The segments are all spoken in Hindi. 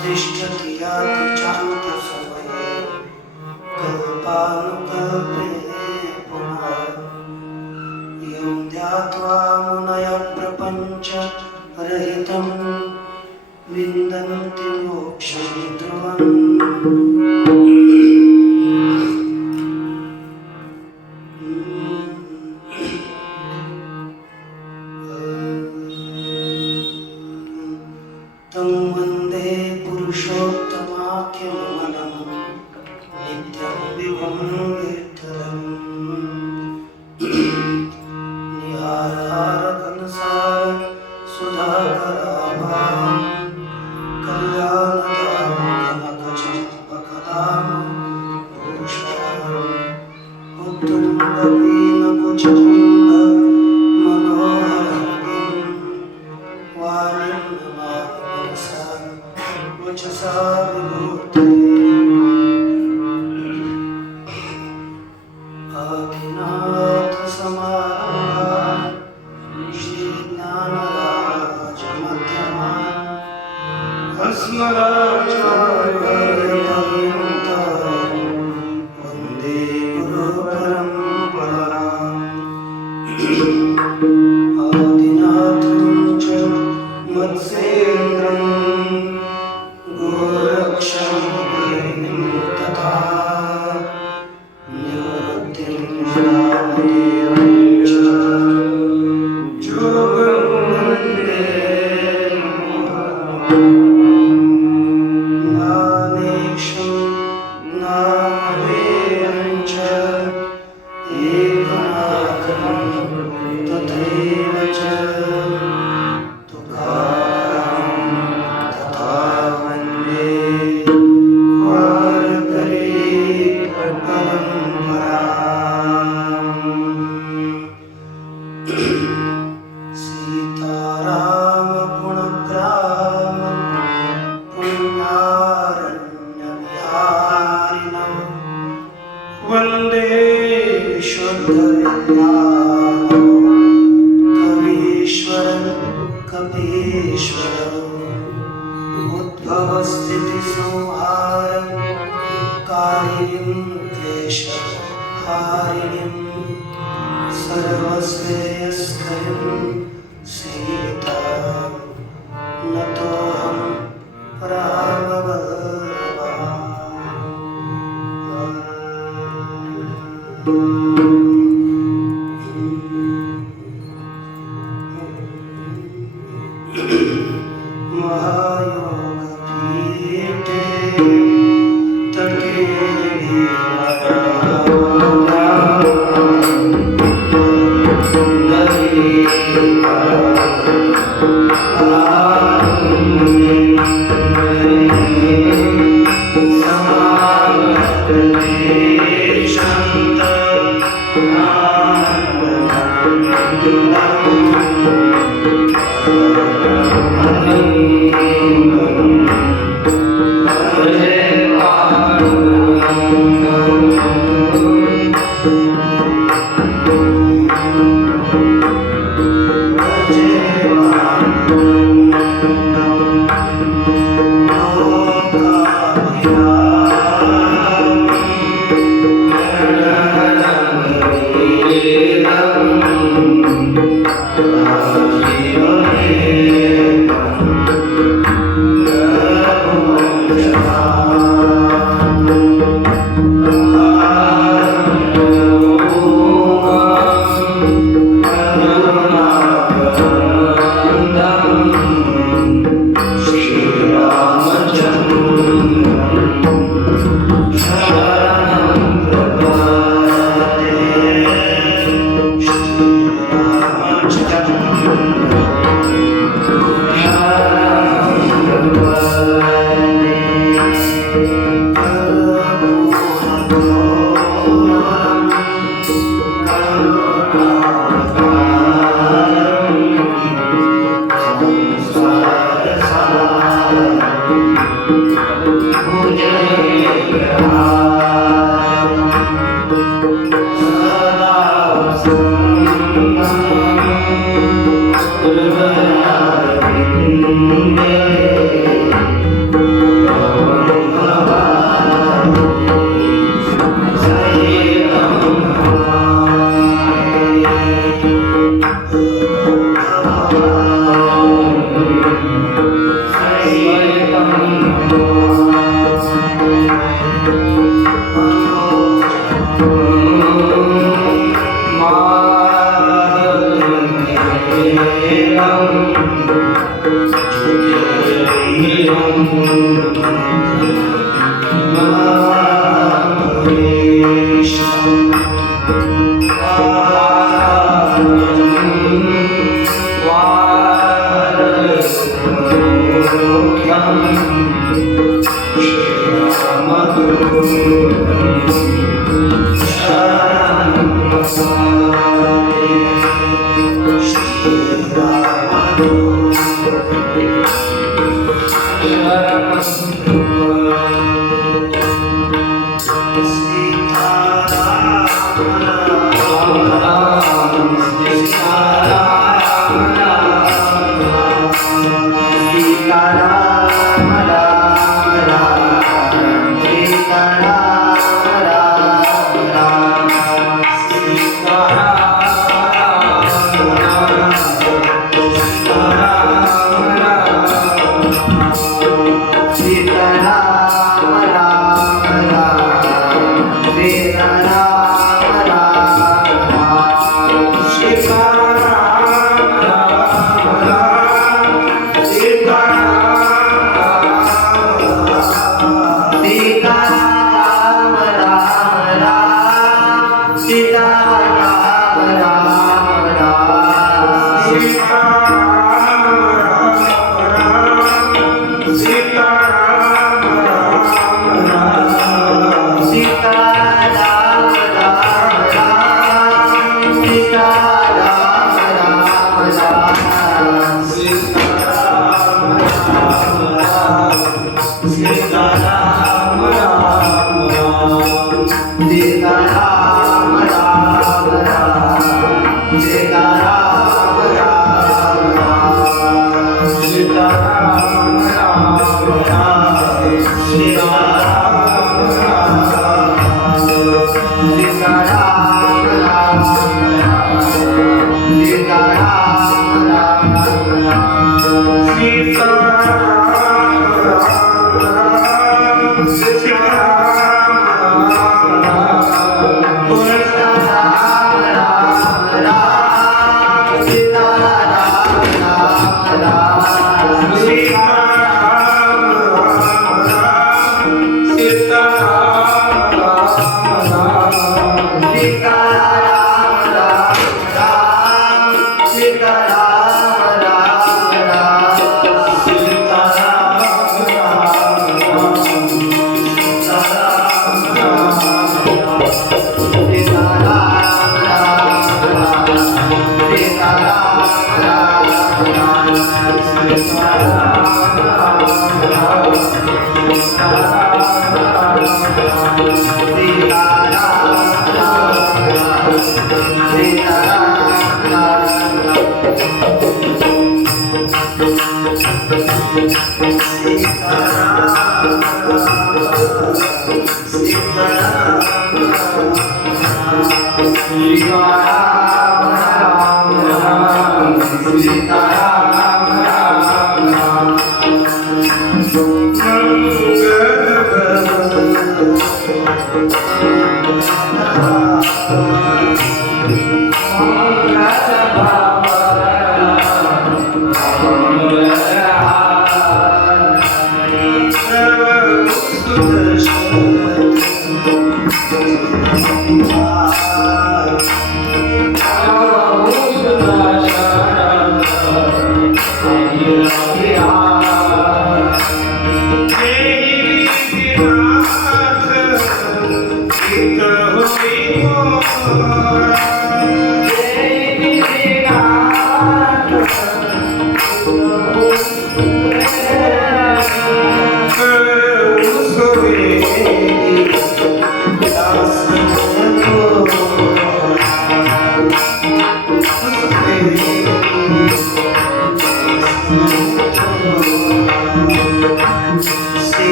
तिष्ठति याति चान्तसमये कल्पानुकल्पे पुनः यं ध्यात्वा मुनयः प्रपञ्चरहितं विन्दन्ति मोक्षं ध्रुवम्। तं वन्दे पुरुषोत्तमाख्यमलं नित्यं विभुं विठ्ठलं निहारहारघनसार सुधाकराभां कल्याणदामकचम्पकदां भूषाम् उत्तुङ्गवीणकुचकुण्ड मनोहरं वाणीं नमामि मनसा वचसा विभूते। आदिनाथसमारम्भां श्रीज्ञानराजमध्यमाम् अस्मदाचार्यपर्यन्तां वन्दे गुरुपरम्पराम्। आदिनाथं च मत्सेन्द्रं गोरक्षं हरिं तथा निवृत्तिं ज्ञानदेवं च जोगं वन्दे ज्ञानेशं नामधेयं च एकनाथं तथैव च तुकारां तथा वन्दे वारकरी परम्पराम्। सीतारामगुणग्राम पुण्यारण्यविहारिणं वन्दे शुद्धविज्ञानं कवीश्वरं कपीश्वरम् उद्भवस्थितिसंहारं कारिणीं क्लेशहारिणीं सर्वश्रेयस्करीं सीतां नतोऽहं महायोगपीठे तटे Thank you. Sita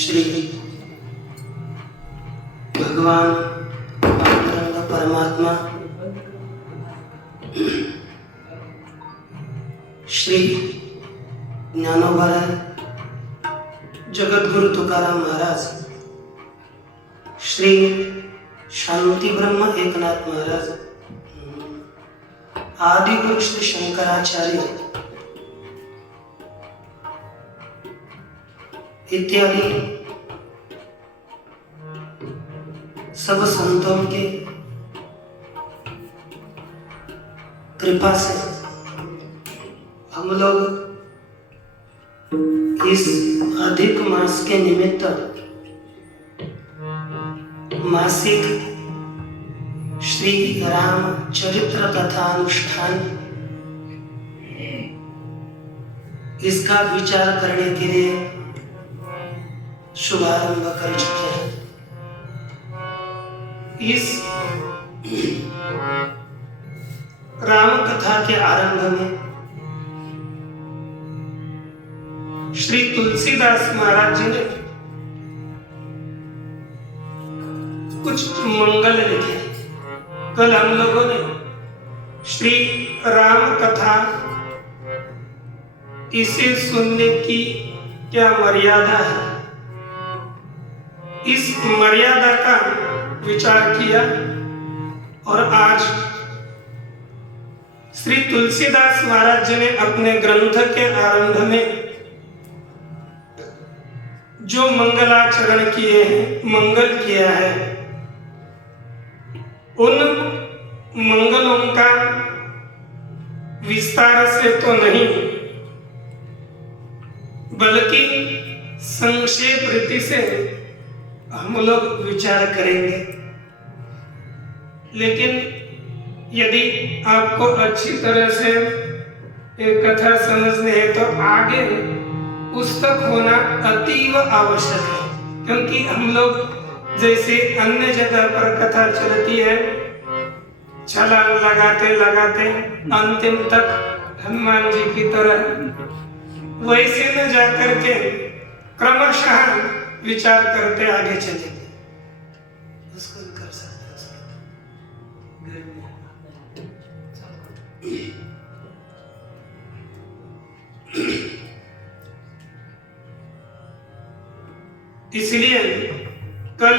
श्री भगवान पांडुरंग परमात्मा श्री ज्ञानोबा जगद्गुरु तुकाराम महाराज, श्री शांति ब्रह्म एकनाथ महाराज, आदि गुरु श्री शंकराचार्य इत्यादि सब संतों के कृपा से हम लोग इस अधिक मास के निमित्त मासिक श्री राम चरित्र कथा अनुष्ठान इसका विचार करने के लिए शुभारंभ कर चुके हैं। इस राम कथा के आरंभ में श्री तुलसीदास महाराज जी ने कुछ मंगल लिखे। कल हम लोगों ने श्री राम कथा इसे सुनने की क्या मर्यादा है, इस मर्यादा का विचार किया और आज श्री तुलसीदास महाराज जी ने अपने ग्रंथ के आरंभ में जो मंगलाचरण किए हैं, मंगल किया है, उन मंगलों का विस्तार से तो नहीं बल्कि संक्षेप रीति से हम लोग विचार करेंगे। लेकिन यदि आपको अच्छी तरह से ये कथा समझनी है तो आगे पुस्तक होना अतीव आवश्यक है, क्योंकि हम लोग जैसे अन्य जगह पर कथा चलती है, छलांग लगाते लगाते अंतिम तक हनुमान जी की तरह, वैसे न जाकर के क्रमशः विचार करते आगे चलेंगे। उसको भी कर सकते हैं। 1 इसलिए कल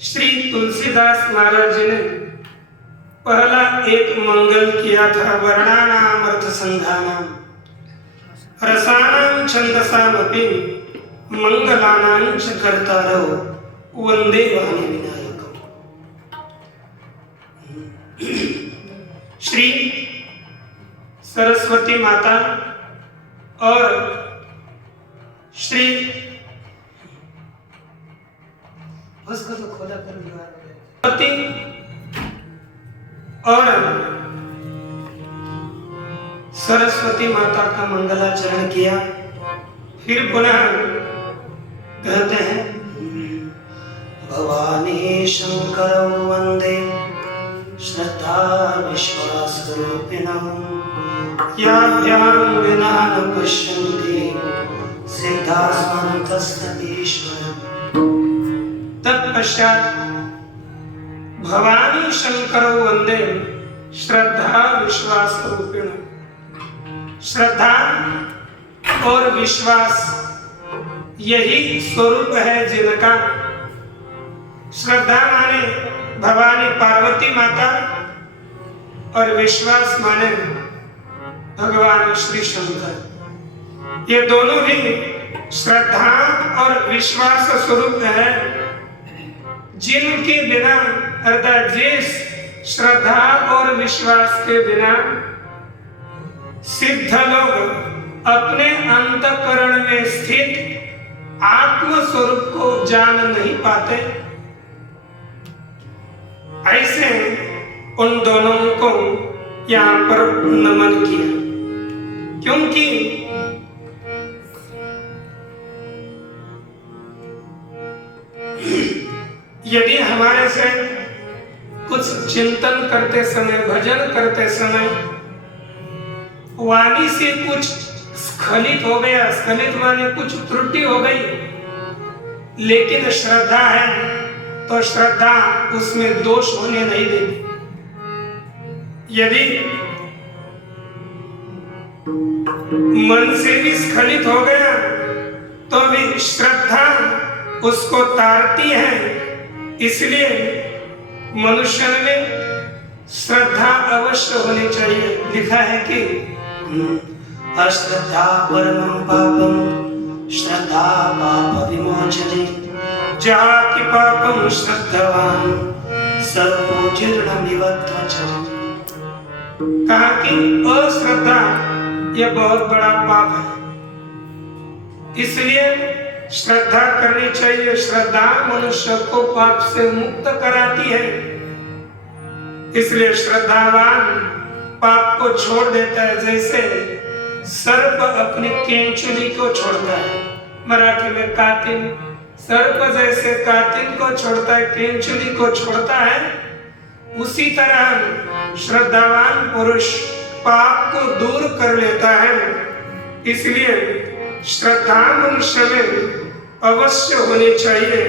श्री तुलसीदास महाराज जी ने पहला एक मंगल किया था, वर्णानाम अर्थ संधानाम रसानाम छंदसामपि मंगलानां च कर्तारौ वंदे वाणी विनायकम्। श्री सरस्वती माता और श्री उसको तो खोला कर दिया और सरस्वती माता का मंगलाचरण किया। फिर पुनः कहते हैं भवानी शंकरौ वंदे श्रद्धा विश्वास रूपिणौ याभ्यां विना न पश्यन्ति सिद्धास्मन्तस्ततीश्वरम्। तत्पश्चात भवानी शंकरौ वंदे श्रद्धा विश्वास रूपिणौ। श्रद्धा और विश्वास यही स्वरूप है जिनका। श्रद्धा माने भवानी पार्वती माता और विश्वास माने भगवान श्री शंकर। ये दोनों भी श्रद्धा और विश्वास स्वरूप है, जिनके बिना अर्थात जिस श्रद्धा और विश्वास के बिना सिद्ध लोग अपने अंतःकरण में स्थित आत्म स्वरूप को जान नहीं पाते, ऐसे उन दोनों को यहाँ पर नमन किया। क्योंकि यदि हमारे से कुछ चिंतन करते समय, भजन करते समय वाणी से कुछ स्खलित हो गया, स्खलित माने कुछ त्रुटि हो गई, लेकिन श्रद्धा है तो श्रद्धा उसमें दोष होने नहीं देती। यदि मन से भी स्खलित हो गया तो भी श्रद्धा उसको तारती है। इसलिए मनुष्य में श्रद्धा अवश्य होनी चाहिए। लिखा है कि अश्रद्धा परमं पापम श्रद्धा पाप विमोचने जाति पापम श्रद्धावान सर्वोजीर्णमिव त्वचः। कहा कि अश्रद्धा यह बहुत बड़ा पाप है, इसलिए श्रद्धा करनी चाहिए। श्रद्धा मनुष्य को पाप से मुक्त कराती है, इसलिए श्रद्धावान पाप को छोड़ देता है। जैसे सर्प अपनी केंचुली को छोड़ता है, मराठी में कातिन, सर्प जैसे कातिन को छोड़ता है, केंचुली को छोड़ता है, उसी तरह श्रद्धावान पुरुष पाप को दूर कर लेता है। इसलिए श्रद्धा मनुष्य में अवश्य होनी चाहिए।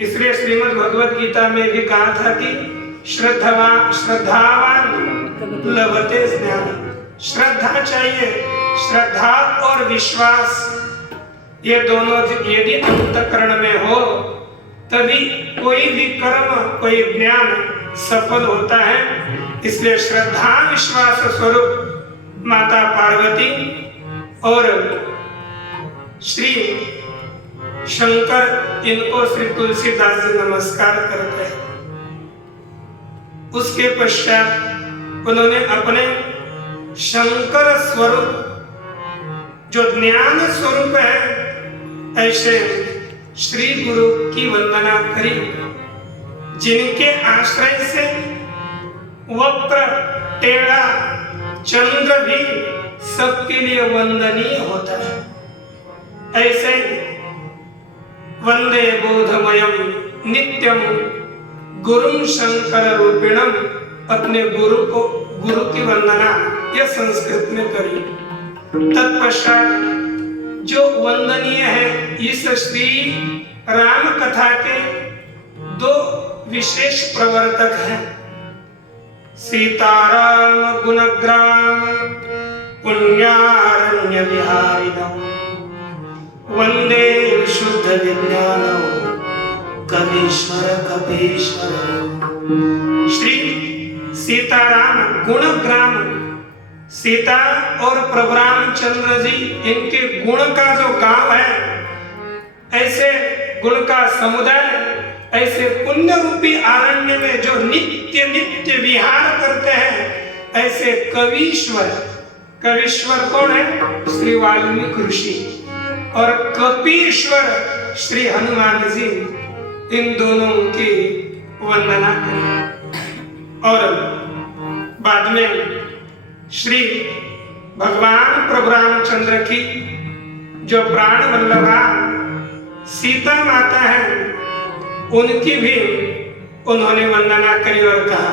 इसलिए श्रीमद् भगवद गीता में भी कहा था कि श्रद्धावान लभते ज्ञान। श्रद्धा चाहिए। श्रद्धा और विश्वास ये दोनों यदि अंतःकरण में हो तभी कोई भी कर्म, कोई ज्ञान सफल होता है। इसलिए श्रद्धा विश्वास स्वरूप माता पार्वती और श्री शंकर, इनको श्री तुलसीदास जी नमस्कार करते हैं। उसके पश्चात उन्होंने अपने शंकर स्वरूप जो ज्ञान स्वरूप है, ऐसे श्री गुरु की वंदना करी, जिनके आश्रय से वक्र टेढ़ा चंद्र भी सबके लिए वंदनीय होता है। ऐसे वंदे बोधमयम नित्यम गुरुं शंकर रूपिणम, अपने गुरु की वंदना यह संस्कृत में करी। तत्पश्चात जो वंदनीय है, इस श्री राम कथा के दो विशेष प्रवर्तक हैं, सीताराम गुणग्राम पुण्यारण्य विहारिणौ वंदे शुद्ध विज्ञान कवीश्वर कपीश्वर। श्री सीताराम गुणग्राम, सीता और प्रभु रामचंद्र जी इनके गुण का जो गांव है, ऐसे गुण का समुदाय, ऐसे पुण्य रूपी आरण्य में जो नित्य नित्य विहार करते हैं, ऐसे कवीश्वर। कवीश्वर कौन है? श्री वाल्मीकि ऋषि। और कपीश्वर श्री हनुमान जी। इन दोनों की वंदना करें। और बाद में श्री भगवान प्रभु रामचंद्र की जो प्राण वल्लभा सीता माता है, उनकी भी उन्होंने वंदना करी और कहा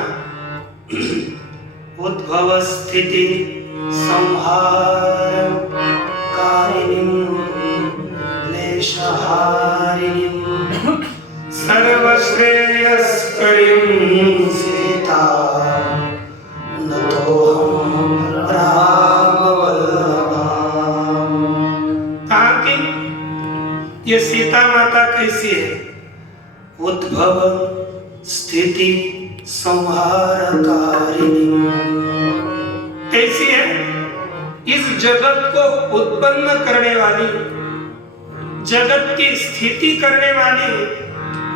उद्भव स्थिति संहार कारिणीं क्लेशहारिणीं सर्वश्रेयस्करीं सीता नतोऽहं रामवल्लभाम्। कहा कि ये सीता माता कैसी है? उद्भव स्थिति संहारकारिणी। कैसी है? इस जगत को उत्पन्न करने वाली, जगत की स्थिति करने वाली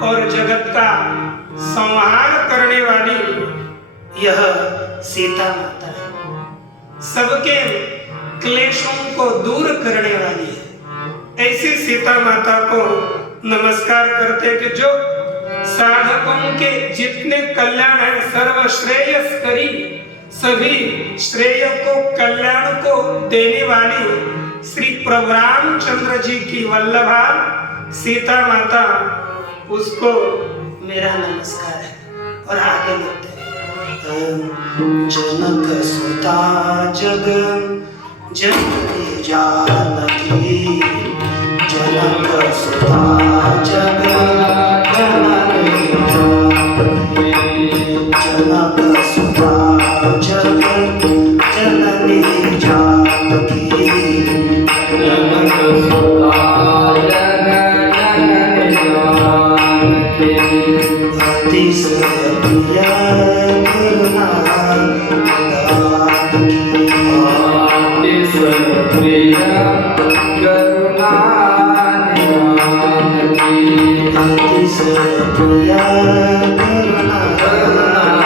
और जगत का संहार करने वाली यह सीता माता है। सबके क्लेशों को दूर करने वाली है। ऐसी सीता माता को नमस्कार करते कि जो साधकों के जितने कल्याण है, सर्वश्रेयस्करी, सभी श्रेय को, कल्याण को देने वाली श्री प्रभु रामचंद्र जी की वल्लभा सीता माता, उसको मेरा नमस्कार है। और आगे बोलते हैं जनक सुता जग जननी जानकी, जनक सुता जग जननी जानकी, जनक सुता जग जननी जानकी, जनक सुता जग जननी जानकी, अतिशय प्रिय करुणा निधान की, अतिशय प्रिय करुणा निधान की, अतिशय प्रिय करुणा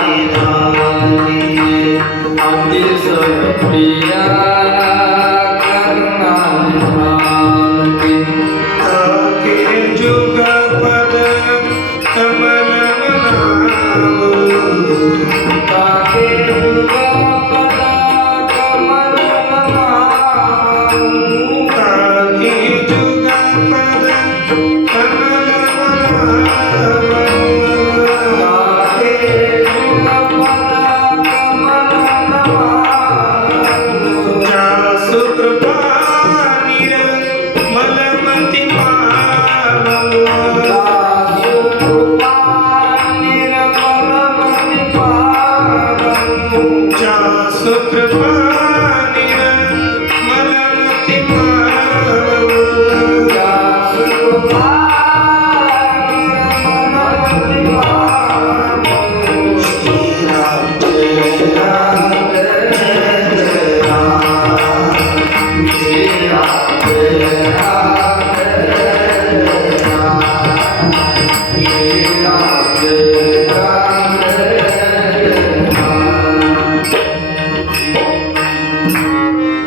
निधान की, अतिशय प्रिय करुणा निधान की। ताके जुग पद कमल मनावो, ताके जुग पद कमल मनावो, ताके जुग पद कमल मनावो, ताके जुग पद कमल मनावो, जासु कृपा निर्मलमति पावो, जासु कृपा निर्मलमति पावो, जासु कृपा निर्मलमति पावो, जासु कृपा निर्मलमति पावो। श्री राम जय राम जय राम, श्री राम जय राम जय राम, श्री राम जय राम जय राम।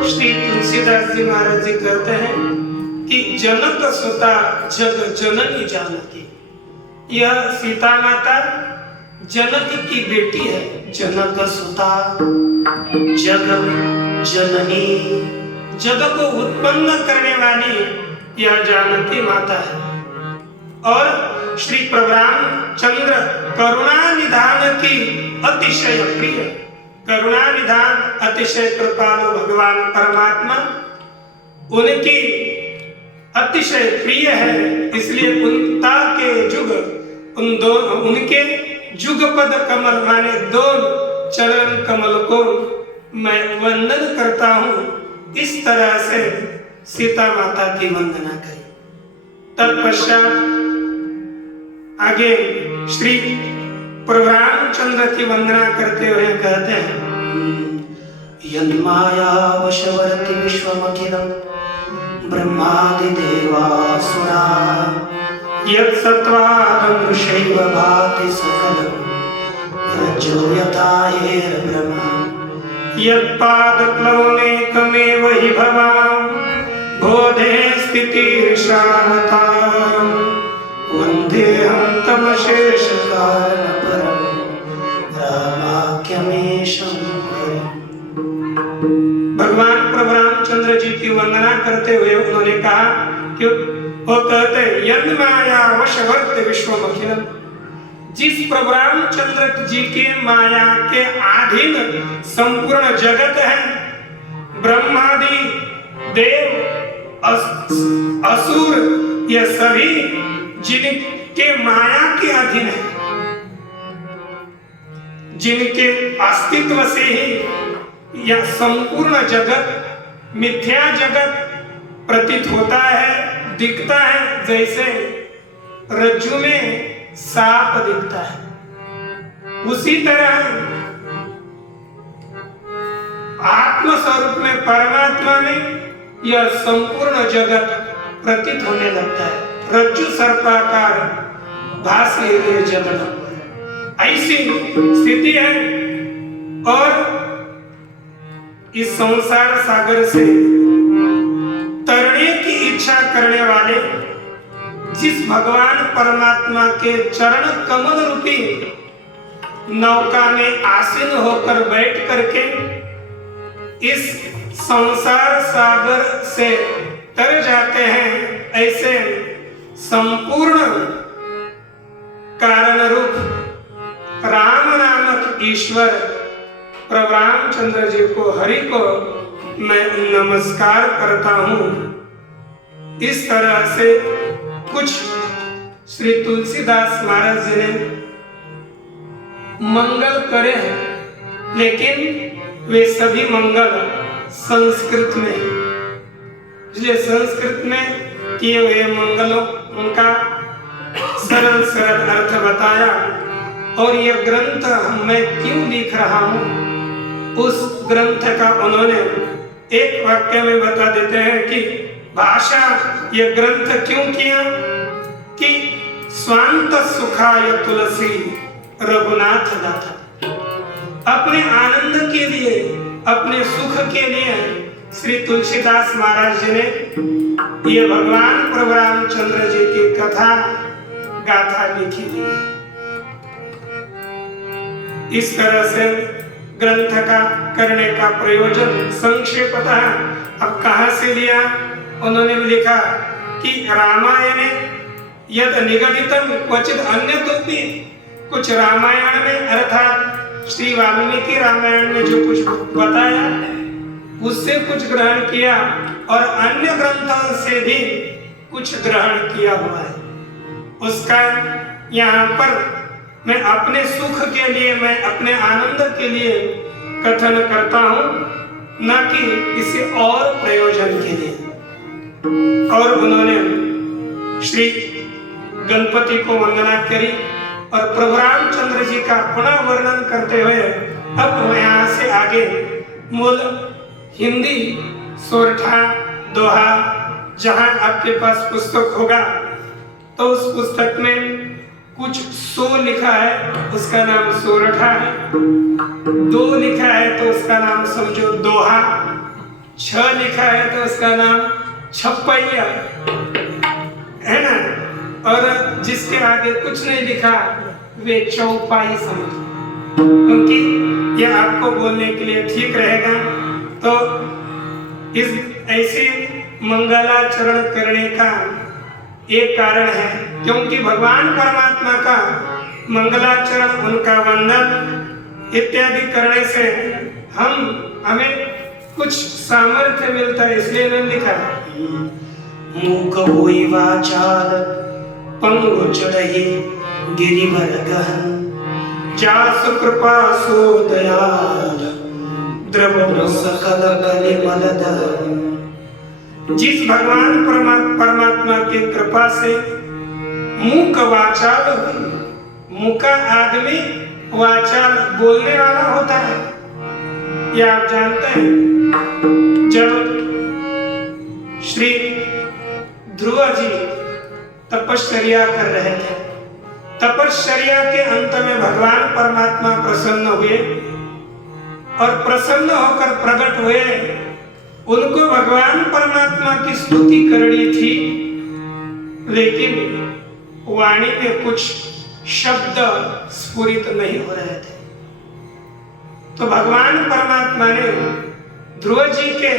श्री तुलसीदास जी महाराज जी कहते हैं कि जनक सुता जग जननी जानकी। यह सीता माता जनक की बेटी है। जनक सुता जग जननी, जग को उत्पन्न करने वाली यह जानकी माता है। और श्री प्रभु रामचंद्र करुणा निधान की अतिशय प्रिय, करुणा निधान अतिशय कृपालु भगवान परमात्मा उनकी अतिशय प्रिय है। इसलिए उनता के जुग, उनके जुगपद कमल माने दोनों चरण कमल को मैं वंदन करता हूँ। इस तरह से सीता माता की वंदना करें। तत्पश्चात आगे श्री प्रभु रामचंद्र की वंदना करते हुए कहते हैं, यन्माया वशवर्ति विश्वमखिलं ब्रह्मादिदेवासुरा यत्सत्त्वादमृषैव भाति सकलं रज्जो यथा हेरब्रह्म यत्पादप्लवमेकमेव हि भवान् बोधे स्थितिर्षामता वन्देऽहं तमशेषकारणपरं रामाख्यमीशं भगवान प्रभु रामचंद्र जी की वंदना करते हुए उन्होंने कहा कि वो कहते यन्माया वशवर्ति विश्वमखिलम्, जिस प्रभु रामचंद्र जी के माया के अधीन संपूर्ण जगत है, ब्रह्मादि देव असुर ये सभी जिनके माया के अधीन है, जिनके अस्तित्व से ही यह संपूर्ण जगत मिथ्या जगत प्रतीत होता है, दिखता है, जैसे रज्जु में सांप दिखता है, उसी तरह आत्म स्वरूप में परमात्मा में यह संपूर्ण जगत प्रतीत होने लगता है। रज्जु सर्पाकार भासी जगत ऐसी स्थिति है। और इस संसार सागर से तरने की इच्छा करने वाले जिस भगवान परमात्मा के चरण कमल रूपी नौका में आसीन होकर बैठ करके इस संसार सागर से तर जाते हैं, ऐसे संपूर्ण कारण रूप राम नामक ईश्वर प्रभु रामचंद्र जी को, हरि को मैं नमस्कार करता हूँ। इस तरह से कुछ श्री तुलसीदास महाराज जी ने मंगल करे हैं, लेकिन वे सभी मंगल संस्कृत में, इसलिए संस्कृत में किए हुए मंगलों उनका सरल सरल अर्थ बताया। और यह ग्रंथ मैं क्यों लिख रहा हूँ, उस ग्रंथ का उन्होंने एक वाक्य में बता देते हैं कि भाषा यह ग्रंथ क्यों किया कि स्वांत सुखाय तुलसी रघुनाथ दाता, अपने आनंद के लिए, अपने सुख के लिए श्री तुलसीदास महाराज जी ने ये भगवान प्रभु रामचंद्र जी की कथा गाथा लिखी है। इस तरह से ग्रंथ का करने का प्रयोजन संक्षेपतः अब कहां से लिया, उन्होंने भी लिखा कि रामायण यद निगदितम क्वचित अन्यतोपि, कुछ रामायण में अर्थात श्री वाल्मीकि रामायण में जो कुछ बताया उससे कुछ ग्रहण किया और अन्य ग्रंथों से भी कुछ ग्रहण किया हुआ है। उसका यहाँ पर मैं अपने सुख के लिए, मैं अपने आनंद के लिए कथन करता हूँ, न कि किसी और प्रयोजन के लिए। और उन्होंने श्री गणपति को वंदना करी और प्रभु रामचंद्र जी का पुनः वर्णन करते हुए अब यहाँ से आगे मूल हिंदी सोरठा दोहा जहाँ आपके पास पुस्तक होगा तो उस पुस्तक में कुछ सो लिखा है, उसका नाम सोरठा है, दो लिखा है तो उसका नाम समझो दोहा, छ लिखा है तो उसका नाम छप्पैया है ना, और जिसके आगे कुछ नहीं लिखा वे चौपाई समझ, क्योंकि यह आपको बोलने के लिए ठीक रहेगा। तो इस ऐसे मंगलाचरण करने का एक कारण है क्योंकि भगवान परमात्मा का मंगलाचरण, उनका वंदन इत्यादि करने से हमें कुछ सामर्थ्य मिलता है, इसलिए ने लिखा मूक होई वाचाल पंगु चढ़ही गिरिवर गहन जासु कृपा सो दयाल द्रव सकल कलिमल दहन जिस भगवान परमात्मा की कृपा से मूक वाचाल हुई। मूका आदमी वाचाल बोलने वाला होता है, ये आप जानते हैं। जब श्री ध्रुव जी तपश्चर्या कर रहे थे, तपश्चर्या के अंत में भगवान परमात्मा प्रसन्न हुए और प्रसन्न होकर प्रकट हुए। उनको भगवान परमात्मा की स्तुति करनी थी, लेकिन वाणी में कुछ शब्द स्फुरित नहीं हो रहे थे। तो भगवान परमात्मा ने ध्रुव जी के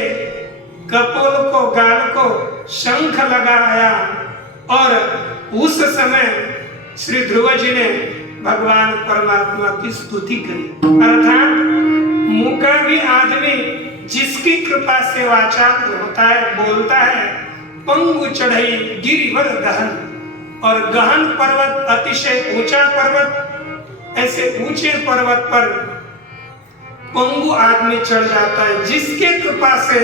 कपोल को, गाल को शंख लगाया और उस समय श्री ध्रुव जी ने भगवान परमात्मा की स्तुति करी। अर्थात मूका भी आदमी जिसकी कृपा से वाचाल होता है, बोलता है, पंगु चढ़ई गिरिवर गहन, और गहन पर्वत अतिशय ऊंचा पर्वत, ऐसे ऊंचे पर्वत पर पंगु आदमी चढ़ जाता है जिसके कृपा से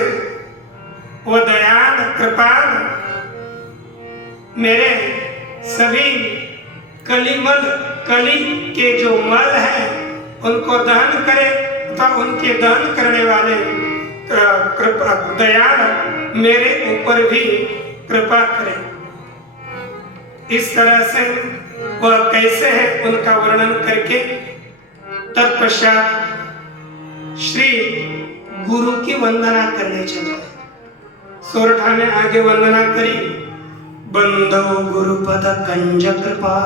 वो दयाल कृपाल मेरे सभी कली के जो मल है उनको दहन करे, तथा उनके दहन करने वाले कृपा दयाल मेरे ऊपर भी कृपा करे। इस तरह से वह कैसे है उनका वर्णन करके तत्पश्चात श्री गुरु की वंदना करने चले। सोरठा ने आगे वंदना करी। बंदो गुरुपद कंज कृपा,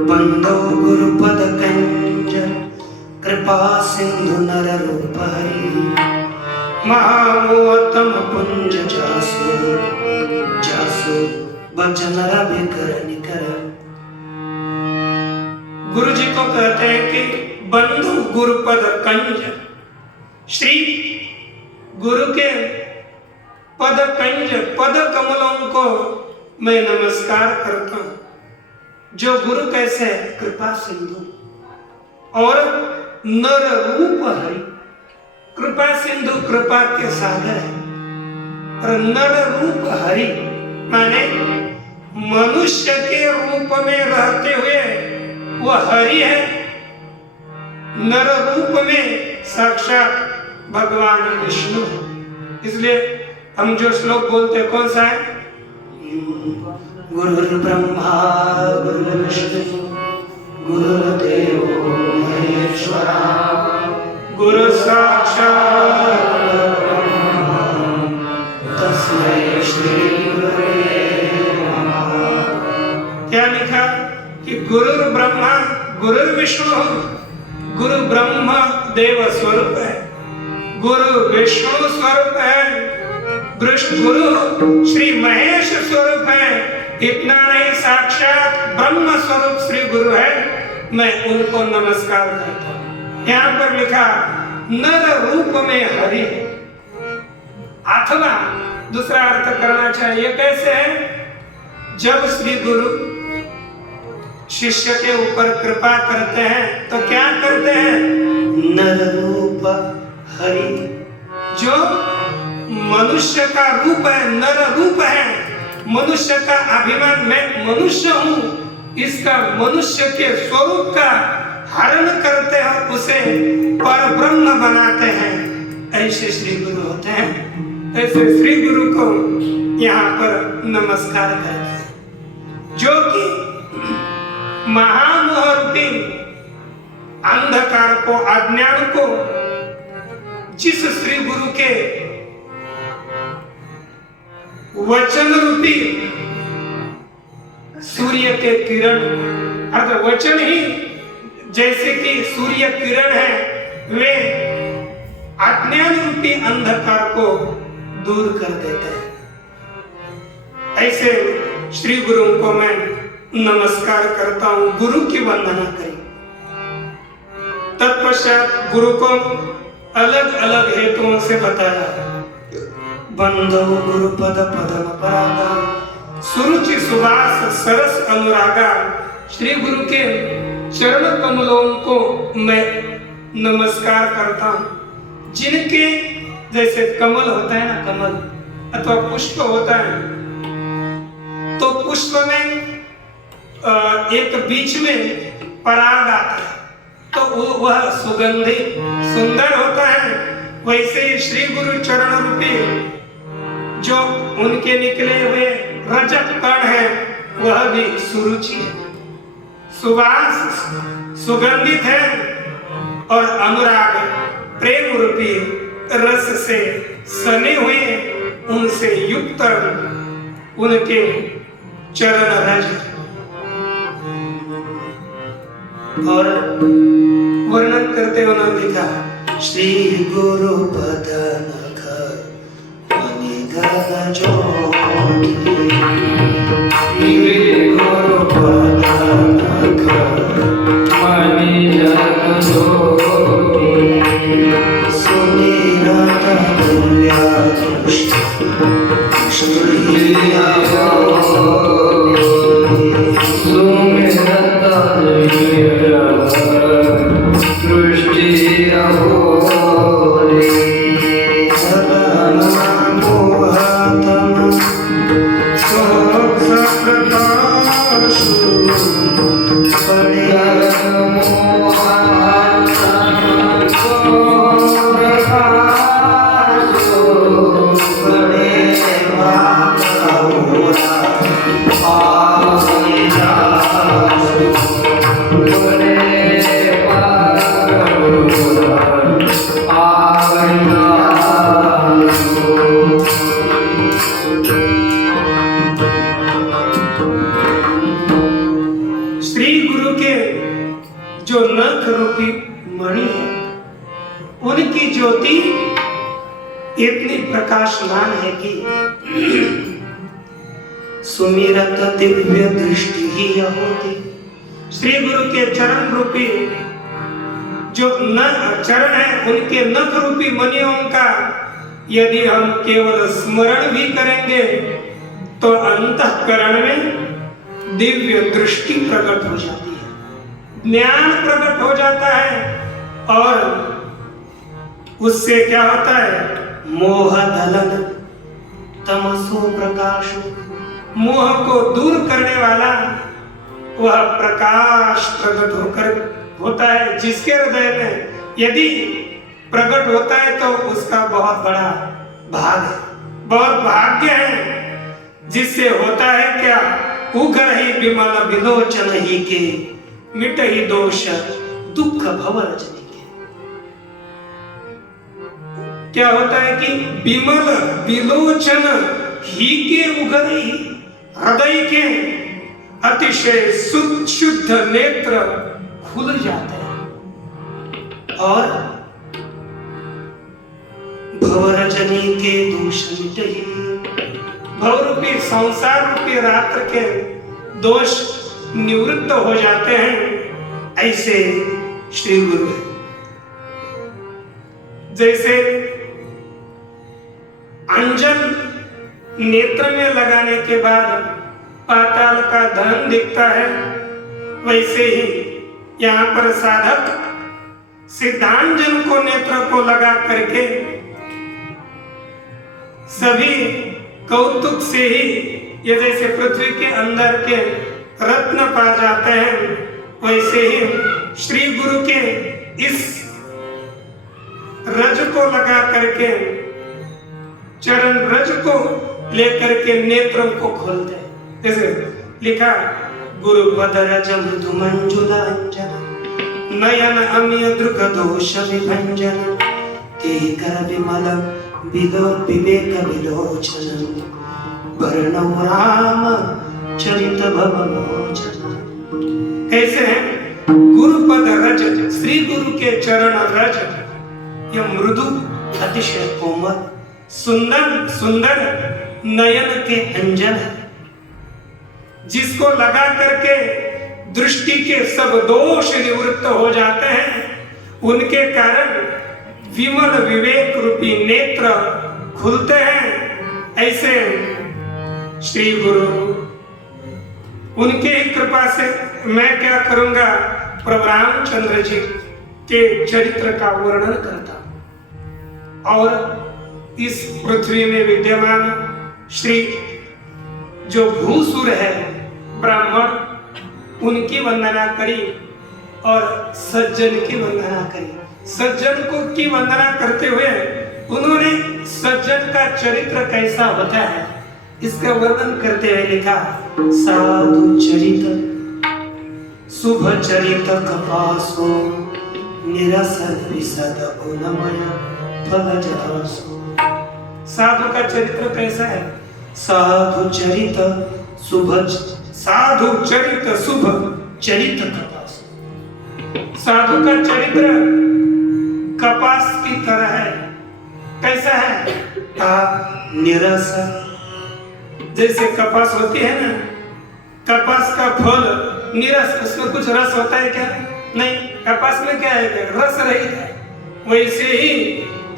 बंदो गुरुपद कंज कृपा सिंधु नर रूप हरि, महामोहतम कुंज जासु, जासु बचन रवि कर निकर। गुरु जी को कहते हैं कि बंधु गुरुपद कंज, श्री गुरु के पद कंज, पद कमलों को मैं नमस्कार करता हूं। जो गुरु कैसे है? कृपा सिंधु और नर रूप हरि। कृपा सिंधु कृपा के सागर है, और नर रूप हरि माने मनुष्य के रूप में रहते हुए वह हरि है। नर रूप में साक्षात भगवान विष्णु है। इसलिए हम जो श्लोक बोलते हैं कौन सा है? गुरुर्ब्रह्मा गुरुर्विष्णु गुरुर्देवो महेश्वरा, गुरु साक्षात तस्मै श्री गुरवे नमः। क्या लिखा कि गुरुर ब्रह्मा गुरुर्विष्णु, गुरु ब्रह्म देव स्वरूप है, गुरु विष्णु स्वरूप है, गुरु श्री महेश स्वरूप है। इतना नहीं, साक्षात ब्रह्म स्वरूप श्री गुरु है। मैं उनको नमस्कार करता हूं। यहाँ पर लिखा नर रूप में हरि, अथवा दूसरा अर्थ करना चाहिए। कैसे है? जब श्री गुरु शिष्य के ऊपर कृपा करते हैं तो क्या करते हैं? नर रूप हरि, जो मनुष्य का रूप है, नर रूप है, मनुष्य का अभिमान, मैं मनुष्य हूं, इसका मनुष्य के स्वरूप का हरण करते हैं, उसे पर ब्रह्म बनाते हैं। ऐसे श्री गुरु होते हैं। ऐसे श्री गुरु को यहाँ पर नमस्कार करते हैं, जो कि महामोहरूपी अंधकार को, अज्ञान को जिस श्री गुरु के वचन रूपी सूर्य के किरण, अर्थात वचन ही जैसे कि सूर्य किरण है, वे अज्ञान रूपी अंधकार को दूर कर देते हैं। ऐसे श्री गुरु को मैं नमस्कार करता हूं, गुरु की वंदना करी। तत्पश्चात गुरु को अलग अलग हेतुओं से बताया। बंदो गुरुपद पदम परागा, सुरुचि सुवास सरस अनुरागा। श्री गुरु के चरण कमलों को मैं नमस्कार करता हूं, जिनके जैसे कमल होता है ना, कमल अथवा पुष्प होता है, तो पुष्प में एक बीच में पराग आता है, तो वह सुगंधित सुंदर होता है। वैसे ही श्री गुरु चरण रूपी जो उनके निकले हुए रजत कण है, वह भी सुरुचि है, सुवास सुगंधित है, और अनुराग प्रेम रूपी रस से सने हुए उनसे युक्त उनके चरण रज। और वर्णन करते उन्होंने लिखा, श्री गुरु पद नख मणि गग ज्योति, श्री गुरु पद नख मणि गग ज्योति, सुमिरत तुल्य दृष्टि उनकी ज्योति इतनी प्रकाशमान है कि सुमिरत दिव्य दृष्टि ही होती। श्री गुरु के चरण रूपी जो चरण है, उनके नख रूपी मणियों का यदि हम केवल स्मरण भी करेंगे तो अंतःकरण में दिव्य दृष्टि प्रकट हो जाती है, ज्ञान प्रकट हो जाता है, और उससे क्या होता है, मोह दलन तमसो प्रकाश, मोह को दूर करने वाला वह प्रकाश प्रकट होकर होता है। जिसके हृदय में यदि प्रकट होता है तो उसका बहुत बड़ा भाग है, बहुत भाग्य है, जिससे होता है क्या, उगर ही विमल विलोचन ही के मिट ही दोष दुख भवरजनी के। क्या होता है कि विमल विलोचन ही के उगर ही हृदय के अतिशय शुद्ध नेत्र खुल जाते हैं, और भवरजनी के दोष मिट ही, भवरूपी संसार रूपी रात्र के दोष निवृत्त हो जाते हैं। ऐसे श्री गुरु जैसे अंजन नेत्र में लगाने के बाद पाताल का धन दिखता है, वैसे ही यहाँ पर साधक सिद्धांजन को नेत्र को लगा करके सभी कौतुक से ही ये जैसे पृथ्वी के अंदर के रत्न पा जाते हैं, वैसे ही श्री गुरु के इस रज को लगा करके, चरण रज को लेकर के नेत्रों को खोलते हैं। जैसे लिखा, गुरु पद रज मृदु मंजुलांजन नयन अम्य दृग दोष विभंजन ते कर विमल विवेक विलोचन वर्णौ राम चरित भवमोचन। कैसे है, गुरु पद रज, श्री गुरु के चरण रज, यह मृदु अतिशय कोमल सुंदर सुंदर नयन के अंजन है, जिसको लगा करके दृष्टि के सब दोष निवृत्त हो जाते हैं। उनके कारण विमल विवेक रूपी नेत्र खुलते हैं। ऐसे श्री गुरु, उनके ही कृपा से मैं क्या करूंगा, प्रभु रामचंद्र जी के चरित्र का वर्णन करता और इस पृथ्वी में विद्यमान श्री जो भूसुर है ब्राह्मण, उनकी वंदना करी और सज्जन की वंदना करी। सज्जन को की वंदना करते हुए उन्होंने सज्जन का चरित्र कैसा होता है इसका वर्णन करते हुए लिखा, साधु चरित शुभ चरित कपासो निरसन विशद गुणमय फल जसो। साधु का चरित्र कैसा है? साधु चरित शुभ, साधु चरित शुभ चरित कपास। साधु का चरित्र कपास की तरह है। कैसा है? निरस, जैसे कपास होती है ना, कपास का फल निरस, उसमें कुछ रस होता है क्या? नहीं, कपास में क्या है? रस रहित है। वैसे ही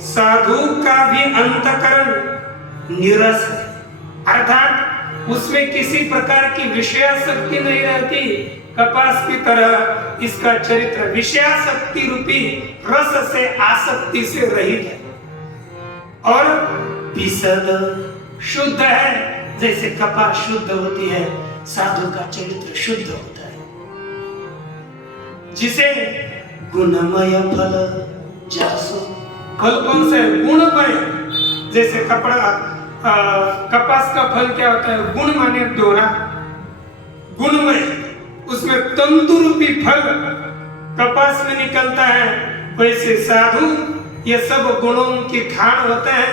साधु का भी अंतकरण निरस है, अर्थात उसमें किसी प्रकार की विषयासक्ति नहीं रहती। कपास की तरह इसका चरित्र विषयासक्ति रूपी रस से, आसक्ति से रहित है और विशद शुद्ध है। जैसे कपास शुद्ध होती है, साधु का चरित्र शुद्ध होता है, जिसे गुणमय फल जासो। फल कौन सा है? गुणमय। जैसे कपड़ा, कपास का फल क्या होता है? गुण माने दोहरा, गुणमय। उसमें तंतु रूपी फल कपास में निकलता है। वैसे साधु ये सब गुणों की खान होते हैं।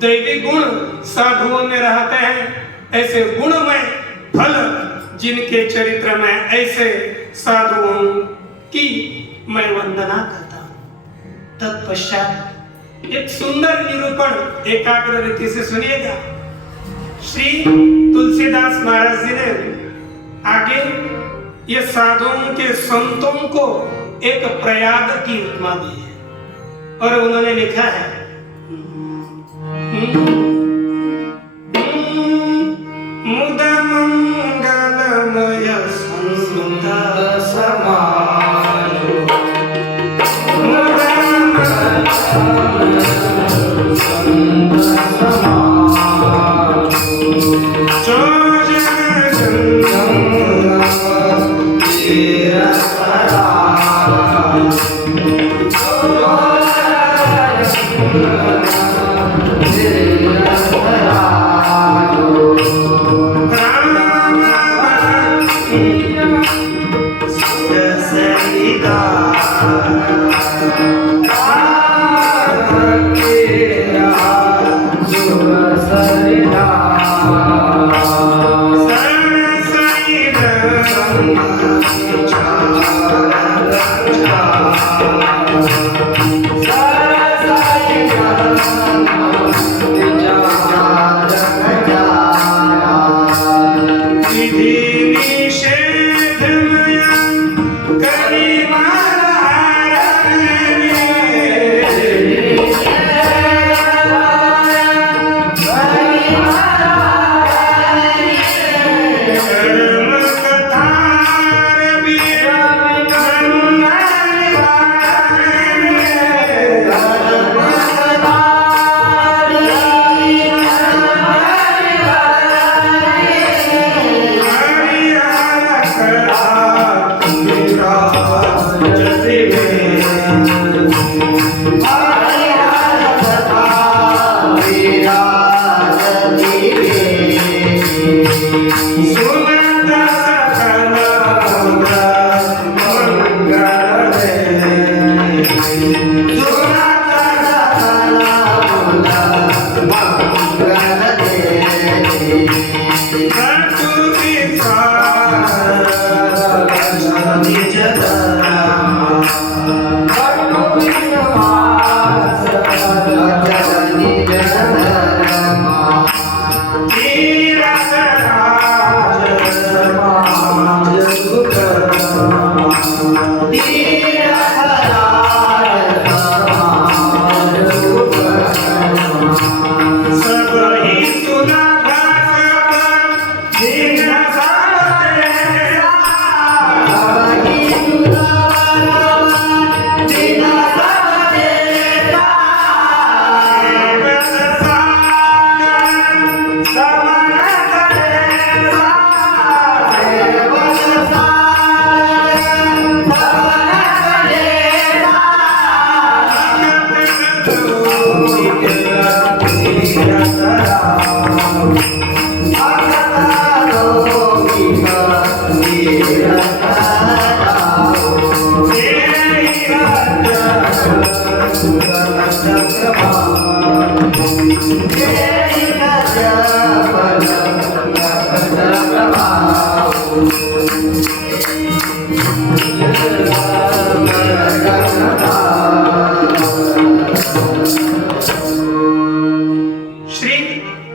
दैवी गुण साधुओं में रहते हैं। ऐसे गुणमय फल जिनके चरित्र में, ऐसे साधुओं की मैं वंदना करता हूं। तत्पश्चात एक सुंदर निरूपण एकाग्र रीति से सुनिएगा। श्री तुलसीदास महाराज जी ने आगे ये साधुओं के संतों को एक प्रयाग की उपमा दी है और उन्होंने लिखा है, मुदा मंगलमय संत समारो, मुदा मंगलमय संत समारो, जो जन जन तेरा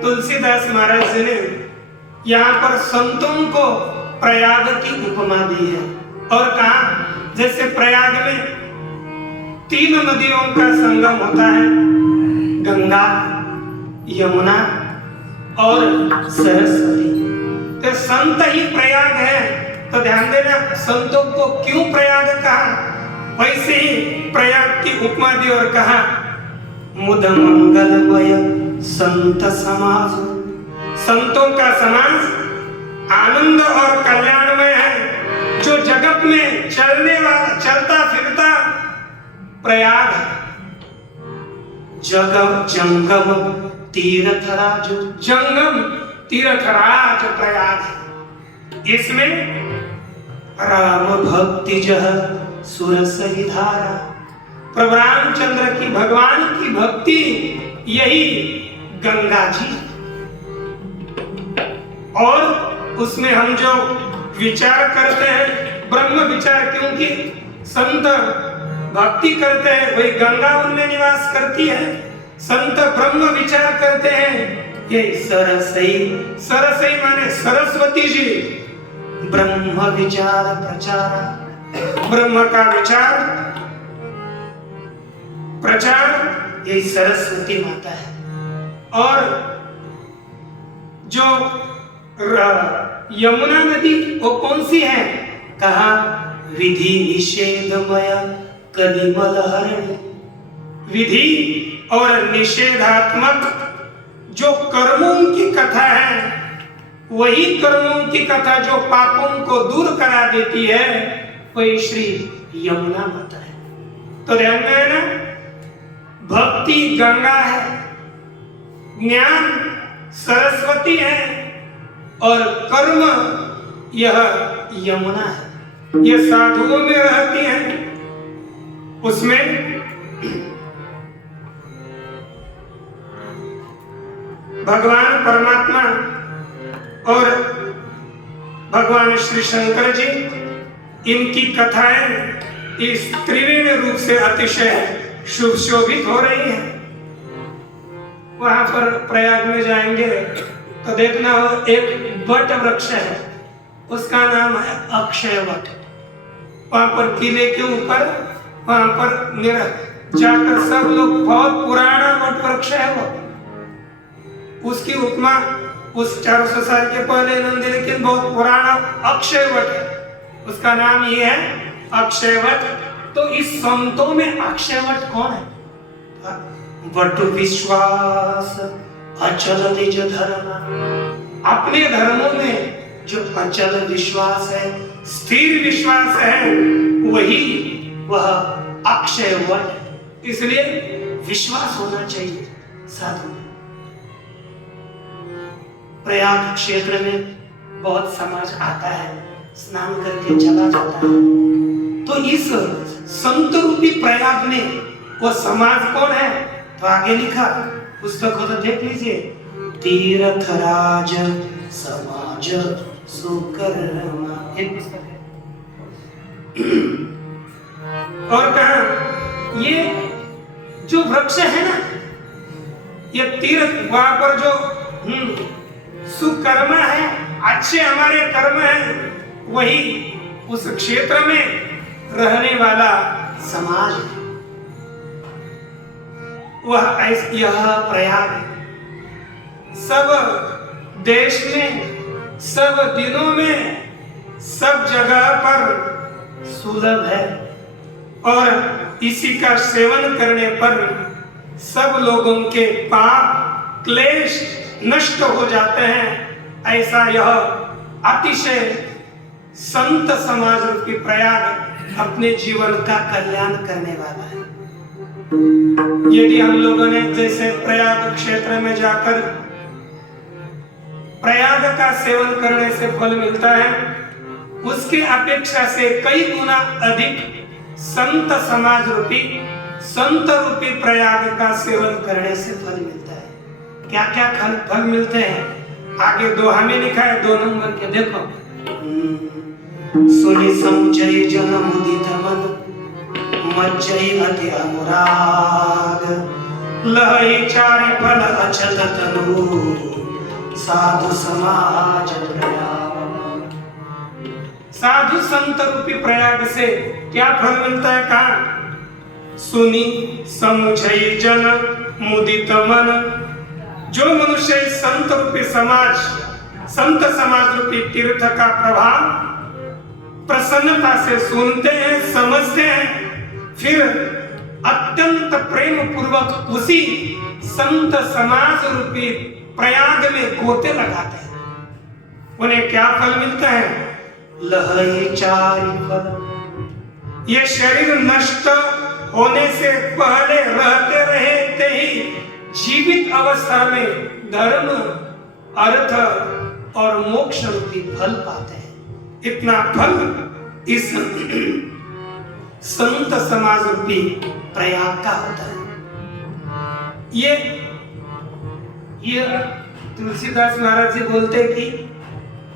तुलसीदास महाराज जी ने यहाँ पर संतों को प्रयाग की उपमा दी है और कहा जैसे प्रयाग में 3 नदियों का संगम होता है, गंगा, यमुना और सरस्वती। तो संत ही प्रयाग है। तो ध्यान देना, संतों को क्यों प्रयाग कहा, वैसे ही प्रयाग की उपमा दी और कहा मुद मंगलमय संत समाज। संतों का समाज आनंद और कल्याणमय है। जो जगत में चलने वाला, चलता फिरता प्रयाग है। जगम जंगम तीर्थराज, जंगम तीर्थराज प्रयाग है। इसमें राम भक्ति जह सुरसरी धारा, प्रभु रामचंद्र की, भगवान की भक्ति यही गंगा जी। और उसमें हम जो विचार करते हैं ब्रह्म विचार, क्योंकि संत भक्ति करते हैं वही गंगा उनमें निवास करती है। संत ब्रह्म विचार करते हैं ये सरसई, सरसई माने सरस्वती जी। ब्रह्म विचार प्रचार, ब्रह्म का विचार प्रचार ये सरस्वती माता है। और जो यमुना नदी वो कौन सी है, कहा विधि निषेधमय कलिमल हरण। विधि और निषेधात्मक जो कर्मों की कथा है, वही कर्मों की कथा जो पापों को दूर करा देती है, वही श्री यमुना माता है। तो ध्यान में है ना, भक्ति गंगा है, ज्ञान सरस्वती है और कर्म यह यमुना है। यह साधुओं में रहती है। उसमें भगवान परमात्मा और भगवान श्री शंकर जी, इनकी कथाएं इस त्रिवेणी रूप से अतिशय शुभ शोभित हो रही है। वहां पर प्रयाग में जाएंगे तो देखना हो एक वट वृक्ष है, उसका नाम है अक्षय वट। वहां पर किले के ऊपर वहां पर जाकर सब लोग, बहुत पुराना वट वृक्ष है वो, उसकी उपमा उस 400 साल के पहले नंदी, लेकिन बहुत पुराना अक्षय वट है, उसका नाम ये है अक्षय वट। तो इस संतों में अक्षय वट कौन है? वट विश्वास अचल निज धर्म। अपने धर्मों में जो अचल विश्वास है, स्थिर विश्वास है, वही वह अक्षय वट। इसलिए विश्वास होना चाहिए साधु। प्रयाग क्षेत्र में बहुत समाज आता है, स्नान करके चला जाता है। तो इस संत रूपी प्रयाग में वो समाज कौन है? तो आगे लिखा, पुस्तक को तो देख लीजिए, तीर्थराज समाज सुकर्मा, एक पुस्तक है। और कहा ये जो वृक्ष है ना, ये तीर्थ, वहां पर जो सुकर्मा है, अच्छे हमारे कर्म है, वही उस क्षेत्र में रहने वाला समाज, वह यह प्रयाग सब देश में, सब दिनों में, सब जगह पर सुलभ है। और इसी का सेवन करने पर सब लोगों के पाप क्लेश नष्ट हो जाते हैं। ऐसा यह अतिशय संत समाज रूपी प्रयाग अपने जीवन का कल्याण करने वाला है। यदि हम लोगों ने जैसे प्रयाग क्षेत्र में जाकर प्रयाग का सेवन करने से फल मिलता है, उसके अपेक्षा से कई गुना अधिक संत समाज रूपी, संत रूपी प्रयाग का सेवन करने से फल मिलता है। क्या क्या फल मिलते हैं आगे दोहा में लिखा है, 2 नंबर के देखो। सुनि समुचय जन मुदित मन, मज्जय अति अनुराग, लहई चारि फल अछत तनु, साधु समाज प्रयाग। साधु संत रूपी प्रयाग से क्या फल मिलता है? कहा सुनी समुझई जन मुदित मन। जो मनुष्य संत रूपी समाज, संत समाज रूपी तीर्थ का प्रभाव प्रसन्नता से सुनते हैं, समझते हैं, फिर अत्यंत प्रेम पूर्वक उसी संत समाज रूपी प्रयाग में गोते लगाते हैं, उन्हें क्या फल मिलता है? लहई चारि फल। ये शरीर नष्ट होने से पहले रहते रहते ही जीवित अवस्था में धर्म, अर्थ और मोक्ष रूपी फल पाते हैं। इतना फल इस संत समाज रूपी प्रयाग का होता है। ये तुलसीदास महाराज जी बोलते हैं कि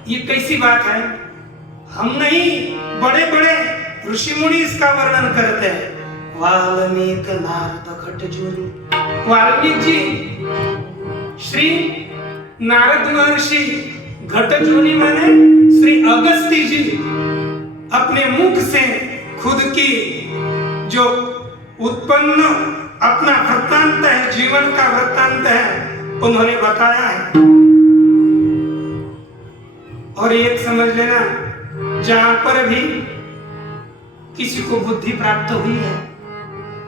ये कैसी बात है, हम नहीं बड़े बड़े ऋषि मुनि इसका वर्णन करते हैं। वाल्मीकि नारद खटजूरी। वाल्मीकि जी, श्री नारद महर्षि, घटजूनी माने श्री अगस्त्य जी अपने मुख से खुद की जो उत्पन्न अपना वृत्तांत है, जीवन का वृत्तांत है, उन्होंने बताया है। और एक समझ लेना, जहां पर भी किसी को बुद्धि प्राप्त हुई है,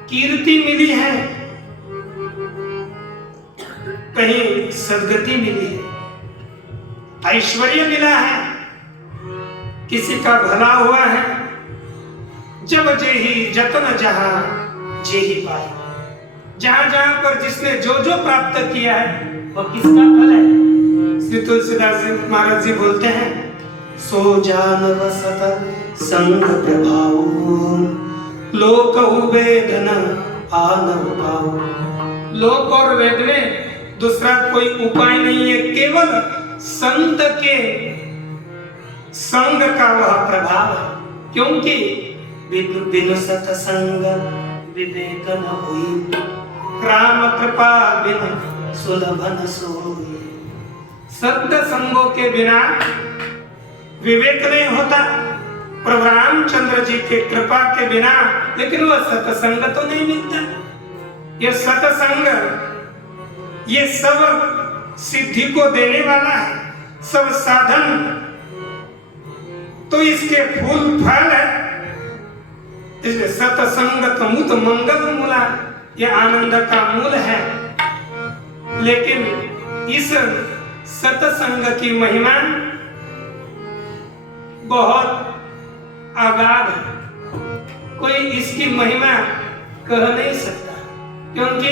कीर्ति मिली है, कहीं सद्गति मिली है, ऐश्वर्य मिला है, किसी का भला हुआ है, जब जेहि जतन जहां जेहि पाए। जहां जहां पर जिसने जो जो प्राप्त किया है वो किसका फल है? श्री तुलसीदास जी महाराज जी बोलते हैं, सो जानव सत संग प्रभाव, लोक वेदन आनव पाओ। लोक और वेद में दूसरा कोई उपाय नहीं है, केवल संत के संग का वह प्रभाव है। क्योंकि बिनु सतसंग विवेक न होई, राम कृपा बिन सुलभ न सोई। सत्य संगों के बिना विवेक नहीं होता, प्रभु रामचंद्र जी के कृपा के बिना लेकिन वह सत्संग तो नहीं मिलता। ये सत्संग ये सब सिद्धि को देने वाला है, सब साधन तो इसके फूल फल है। इसलिए सत्संग मुत मंगल मूला, ये आनंद का मूल है। लेकिन इस सत्संग की महिमा बहुत अगाध है, कोई इसकी महिमा कह नहीं सकता। क्योंकि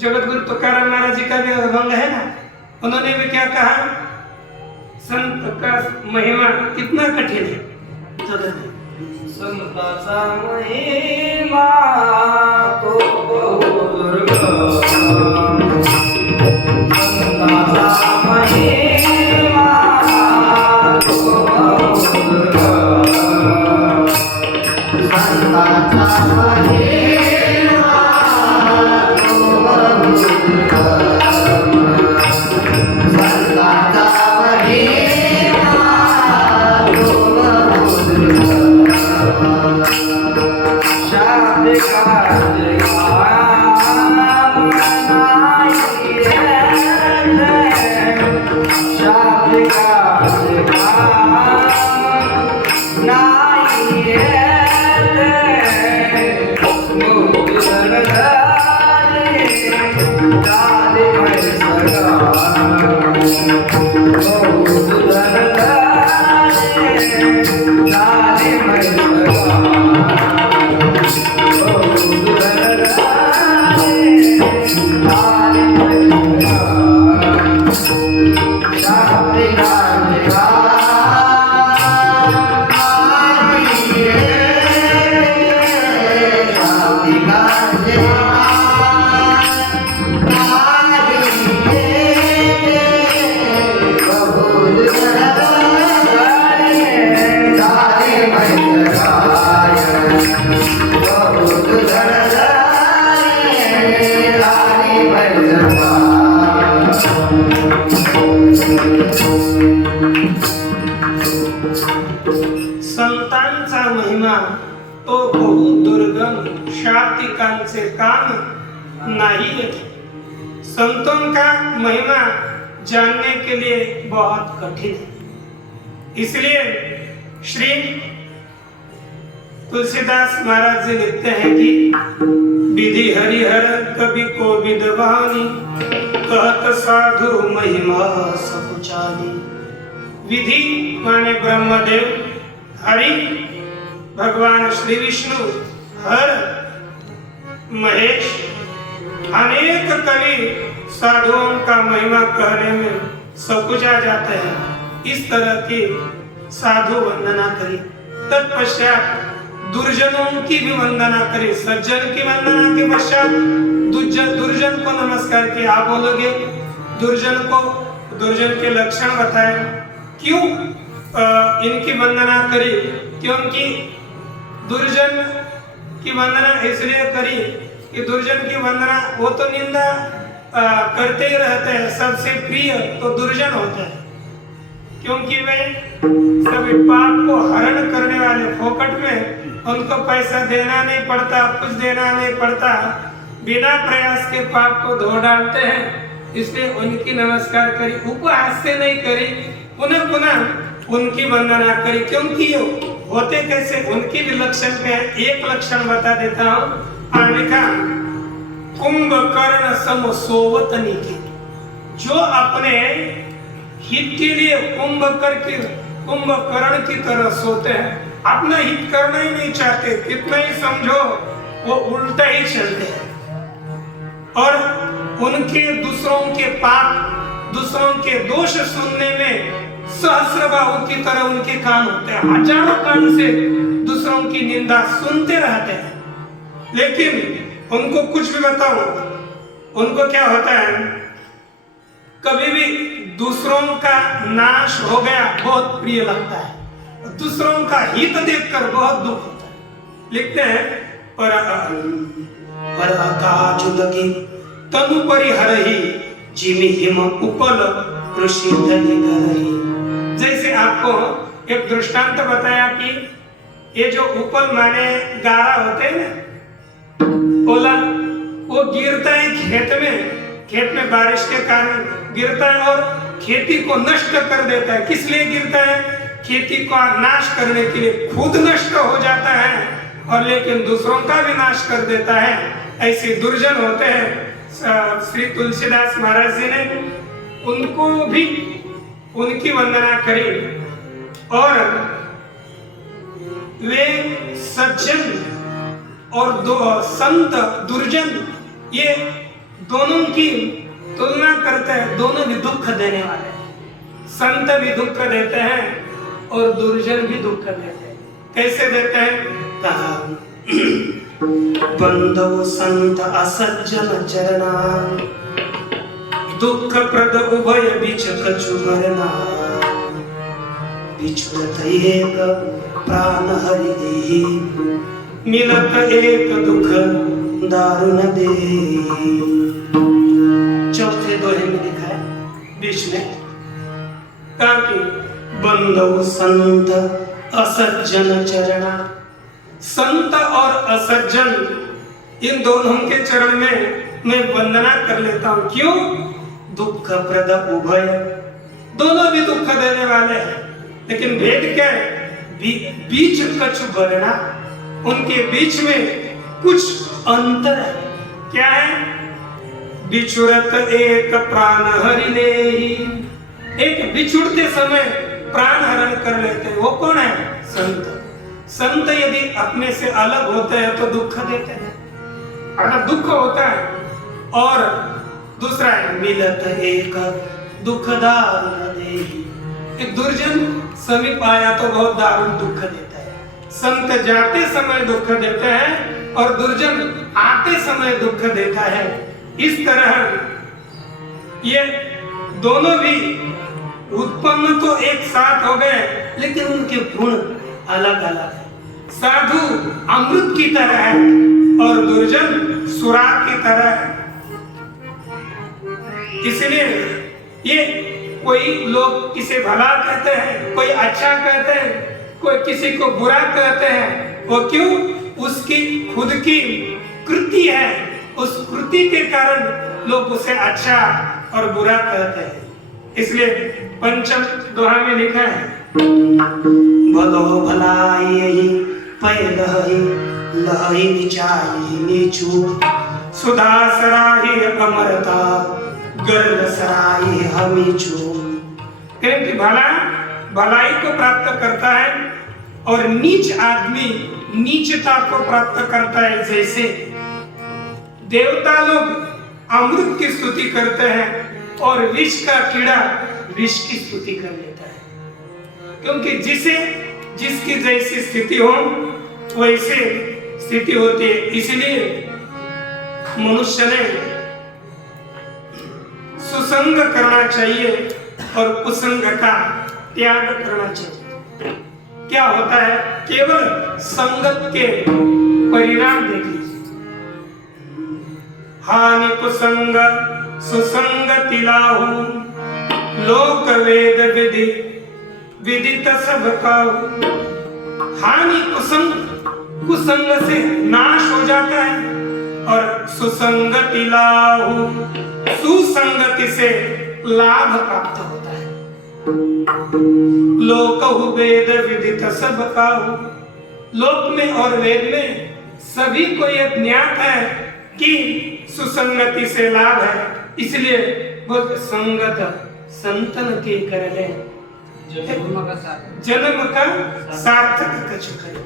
जगत गुरु तुकाराम महाराज जी का भी अभंग है ना, उन्होंने भी क्या कहा, संत का महिमा कितना कठिन है। संत का महिमा तो बहुत दुर्लभ, संत का महिमा तो बहुत दुर्लभ, संत का महिमा तो बहुत दुर्लभ, संत का महिमा तो बहुत दुर्लभ। शादी का Oh, शाब्दिकांग से काम नहीं है। संतों का महिमा जानने के लिए बहुत कठिन है। इसलिए श्री तुलसीदास महाराज जी लिखते हैं कि विधि हरिहर कवि को विद्वानी कहत साधु महिमा सब जानी। विधि माने ब्रह्मदेव, हरि भगवान श्री विष्णु, हर महेश, अनेक कवि साधुओं का महिमा कहने में सकुचा जाते हैं। इस तरह की साधु वंदना करी, तत्पश्चात दुर्जनों की भी वंदना करी। सज्जन की वंदना के पश्चात दुर्जन को नमस्कार किया। आप बोलोगे दुर्जन को, दुर्जन के लक्षण बताए, क्यों इनकी वंदना करी? क्योंकि दुर्जन की वंदना इसलिए करी कि दुर्जन की वंदना, वो तो निंदा करते ही रहते हैं, सबसे प्रिय तो दुर्जन होते हैं, क्योंकि वे सभी पाप को हरण करने वाले, फोकट में उनको पैसा देना नहीं पड़ता, कुछ देना नहीं पड़ता, बिना प्रयास के पाप को धो डालते हैं। इसलिए उनकी नमस्कार करी, उपहास से नहीं करी, पुनः पुनः उनकी वंदना करी। क्योंकि होते कैसे, उनकी भी लक्षण पे एक लक्षण बता देता हूँ। लिखा कुंभकर्ण सम सोवत नीति, जो अपने हित के लिए कुंभकर्ण की तरह सोते हैं, अपना हित करना ही नहीं चाहते, कितना ही समझो वो उल्टा ही चलते हैं, और उनके दूसरों के पाप, दूसरों के दोष सुनने में सहस्रबाहु की तरह उनके कान होते हैं, हजारों कान से दूसरों की निंदा सुनते रहते हैं। लेकिन उनको कुछ भी बताओ, उनको क्या होता है, कभी भी दूसरों का नाश हो गया बहुत प्रिय लगता है, दूसरों का हित देखकर बहुत दुख होता है। लिखते हैं पर आकाश लगी तनु परिहरहि जिमि हिम उपल प्रसिद्ध निकरहि। जैसे आपको एक दृष्टांत बताया कि ये जो उपल माने गारा होते हैं ना, ओला, वो गिरता है खेत में बारिश के कारण गिरता है और खेती को नष्ट कर देता है। किस लिए गिरता है? खेती को नाश करने के लिए। खुद नष्ट हो जाता है और लेकिन दूसरों का भी नाश कर देता है। ऐसे दुर्जन होते हैं। श्री तुलसीदास महाराज जी ने उनको भी उनकी वंदना करी, और वे सज्जन और संत दुर्जन, ये दोनों की तुलना करते हैं। दोनों भी दुख देने वाले हैं। संत भी दुख देते हैं और दुर्जन भी दुख देते हैं। कैसे देते हैं? कहा बंधु संत असज्जन चरना दुख प्रद उभय बिच कछु भरना बिछुरत एक प्राण हरि देहि मिलत एक दुख दारुण दे। चौथे दोहे में लिखा है बीच में, कहा कि बंधु संत असज्जन चरणा, संत और असज्जन इन दोनों के चरण में मैं वंदना कर लेता हूं। क्यों? दुख प्रद उभय, दोनों भी दुख देने वाले हैं, लेकिन भेद क्या है? बीच कछु भरना, उनके बीच में कुछ अंतर है। क्या है? बिछुरत एक प्राण हरि लेहि, एक बिछुड़ते समय प्राण हरण कर लेते हैं। वो कौन है? संत। संत यदि अपने से अलग होते हैं तो दुख देते हैं, अगर दुख होता है। और दूसरा है मिलत एक दुख दारुण देहि, एक दुर्जन समीप आया तो बहुत दारुण दुख देता है। संत जाते समय दुख देते हैं और दुर्जन आते समय दुख देता है। इस तरह ये दोनों भी उत्पन्न तो एक साथ हो गए, लेकिन उनके गुण अलग अलग है। साधु अमृत की तरह है और दुर्जन सुराग की तरह है। इसलिए ये कोई लोग किसे भला कहते हैं, कोई अच्छा कहते हैं, कोई किसी को बुरा कहते हैं। वो क्यों? उसकी खुद की कृति है, उस कृति के कारण लोग उसे अच्छा और बुरा कहते हैं। इसलिए पंचम दोहा में लिखा है, भलो भलाई पैलहि लहि निचाई नीचू, सुधा सराही अमरता गर्ल सराई हमीचू। कि भलाई को प्राप्त करता है और नीच आदमी नीचता को प्राप्त करता है। जैसे देवता लोग अमृत की स्तुति करते हैं और विष का कीड़ा विष की स्तुति कर लेता है, क्योंकि जिसकी जैसी स्थिति हो वैसे स्थिति होती है। इसलिए मनुष्य ने सुसंग करना चाहिए और कुसंग का त्याग करना चाहिए। क्या होता है, केवल संगत के परिणाम देख लीजिए। हानि कुसंग सुसंगति लाहु, लोक वेद विधि विदित सब काहू। हानि कुसंग से नाश हो जाता है और सुसंगति लाहु, सुसंगति से लाभ प्राप्त होता है। लोकहु वेद विदित सब काहू, लोक में और वेद में सभी को यह ज्ञात है कि सुसंगति से लाभ है। इसलिए बोलते संगत संतन के कर ले, जन्म का सार्थक कछु करे।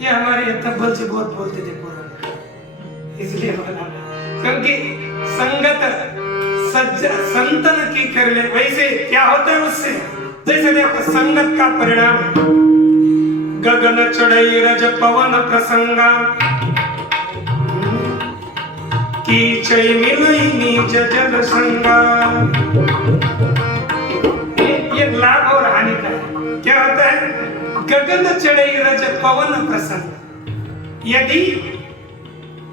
ये हमारे तब्बल से बहुत बोलते थे पुराने, इसलिए बोला, क्योंकि संगत संतन की कर ले। वैसे क्या होता है उससे, जैसे देखो संगत का परिणाम, गगन चढ़ई रज पवन प्रसंगा, कीचई मिलई नीच जल संगा। ये लाभ और हानि का है। क्या होता है, गगन चढ़ई रज पवन प्रसंग। यदि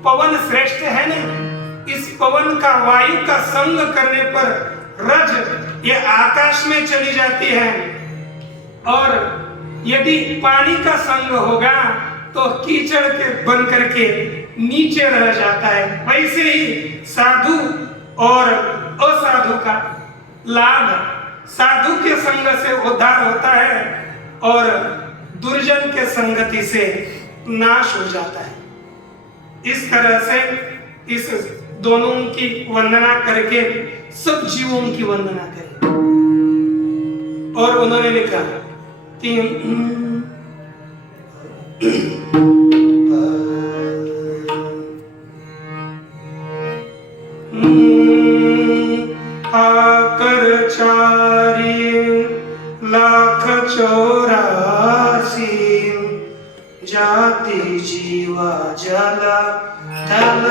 पवन श्रेष्ठ है ना, इस पवन का वायु का संग करने पर रज ये आकाश में चली जाती है, और यदि पानी का संग होगा तो कीचड़ के बन करके नीचे रह जाता है। वैसे ही साधु और असाधु का लाभ, साधु के संग से उद्धार होता है और दुर्जन के संगति से नाश हो जाता है। इस तरह से इस दोनों की वंदना करके सब जीवों की वंदना करें। और उन्होंने लिखा कि आकर 4 लाख 84 जाति जीवा जल थल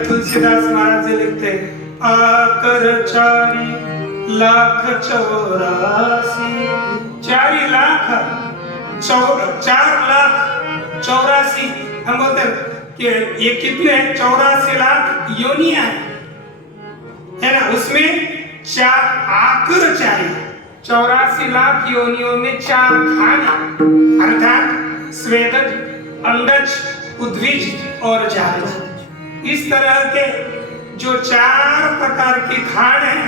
तुलसीदास महाराज जी लिखते हैं, आकर 4 लाख 84, 4 लाख 84। हम बोलते हैं कि ये कितने हैं, 84 लाख योनियां हैं। है ना, उसमें चार आकर चाहिए, 84 लाख योनियों में 4 खाने, अर्थात स्वेदज, अंडज, उद्भिज और जारज। इस तरह के जो 4 प्रकार की खान है,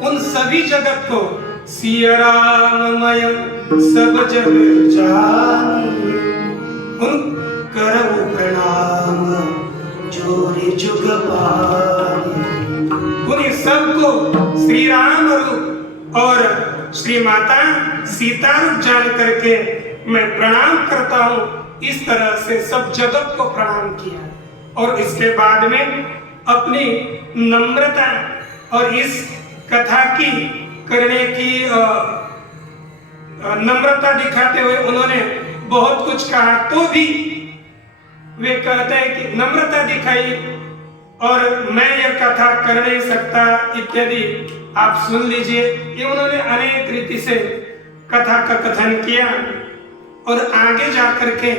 उन सभी जगत को सिया राममय सब जग जानी, उन करऊ प्रणाम जोरे जुग पानी। उन सबको श्री राम रूप और श्री माता सीता रूप जान करके मैं प्रणाम करता हूँ। इस तरह से सब जगत को प्रणाम किया और इसके बाद में अपनी नम्रता और इस कथा की करने की नम्रता दिखाते हुए उन्होंने बहुत कुछ कहा, तो भी वे कहते हैं कि नम्रता दिखाई और मैं यह कथा कर नहीं सकता इत्यादि, आप सुन लीजिए। ये उन्होंने अनेक रीति से कथा का कथन किया और आगे जाकर के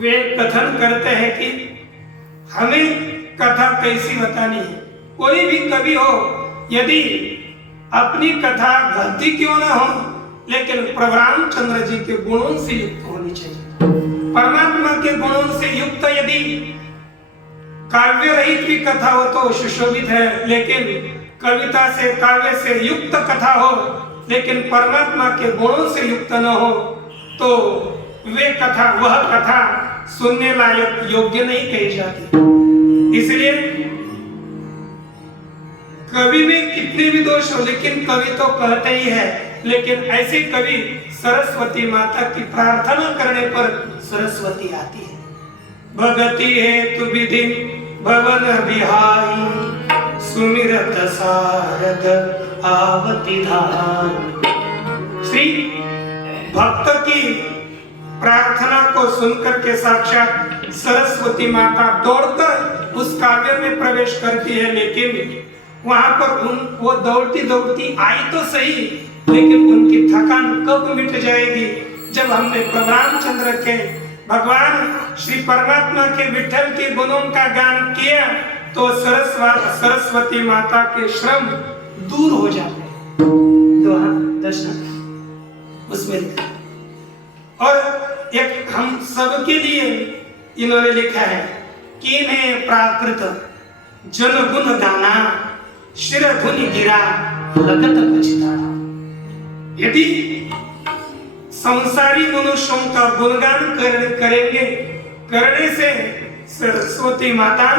वे कथन करते हैं कि हमें कथा कैसी बतानी है। कोई भी कवि हो, यदि अपनी कथा गलती क्यों ना हो, लेकिन प्रभु रामचंद्र जी के गुणों से युक्त होनी चाहिए। परमात्मा के गुणों से युक्त यदि काव्य रहित भी कथा हो तो सुशोभित है, लेकिन कविता से काव्य से युक्त कथा हो लेकिन परमात्मा के गुणों से युक्त न हो तो वे कथा, वह कथा सुनने लायक योग्य नहीं कही जाती। इसलिए कवि में कितने भी दोष हो, लेकिन कवि तो कहते ही है, लेकिन ऐसे कवि सरस्वती माता की प्रार्थना करने पर सरस्वती आती है। भगति हेतु विधि भवन बिहारी, सुमिरत सारद आवती धाम। श्री भक्त की प्रार्थना को सुनकर के साक्षात सरस्वती माता दौड़कर उस काव्य में प्रवेश करती है, लेकिन वहां पर वो दौड़ती दौड़ती आई तो सही, लेकिन उनकी थकान कब मिट जाएगी? जब हमने प्रभु रामचंद्र के, भगवान श्री परमात्मा के विठल के गुणों का गान किया तो सरस्वती माता के श्रम दूर हो जाते हैं। दर्शन उसमें और एक हम सबके लिए इन्होंने लिखा है कि इन्हें प्राकृत जन गुण गाना शिर धुनि गिरा लगत पछताना। यदि संसारी मनुष्यों का गुणगान करेंगे, करने से सरस्वती माता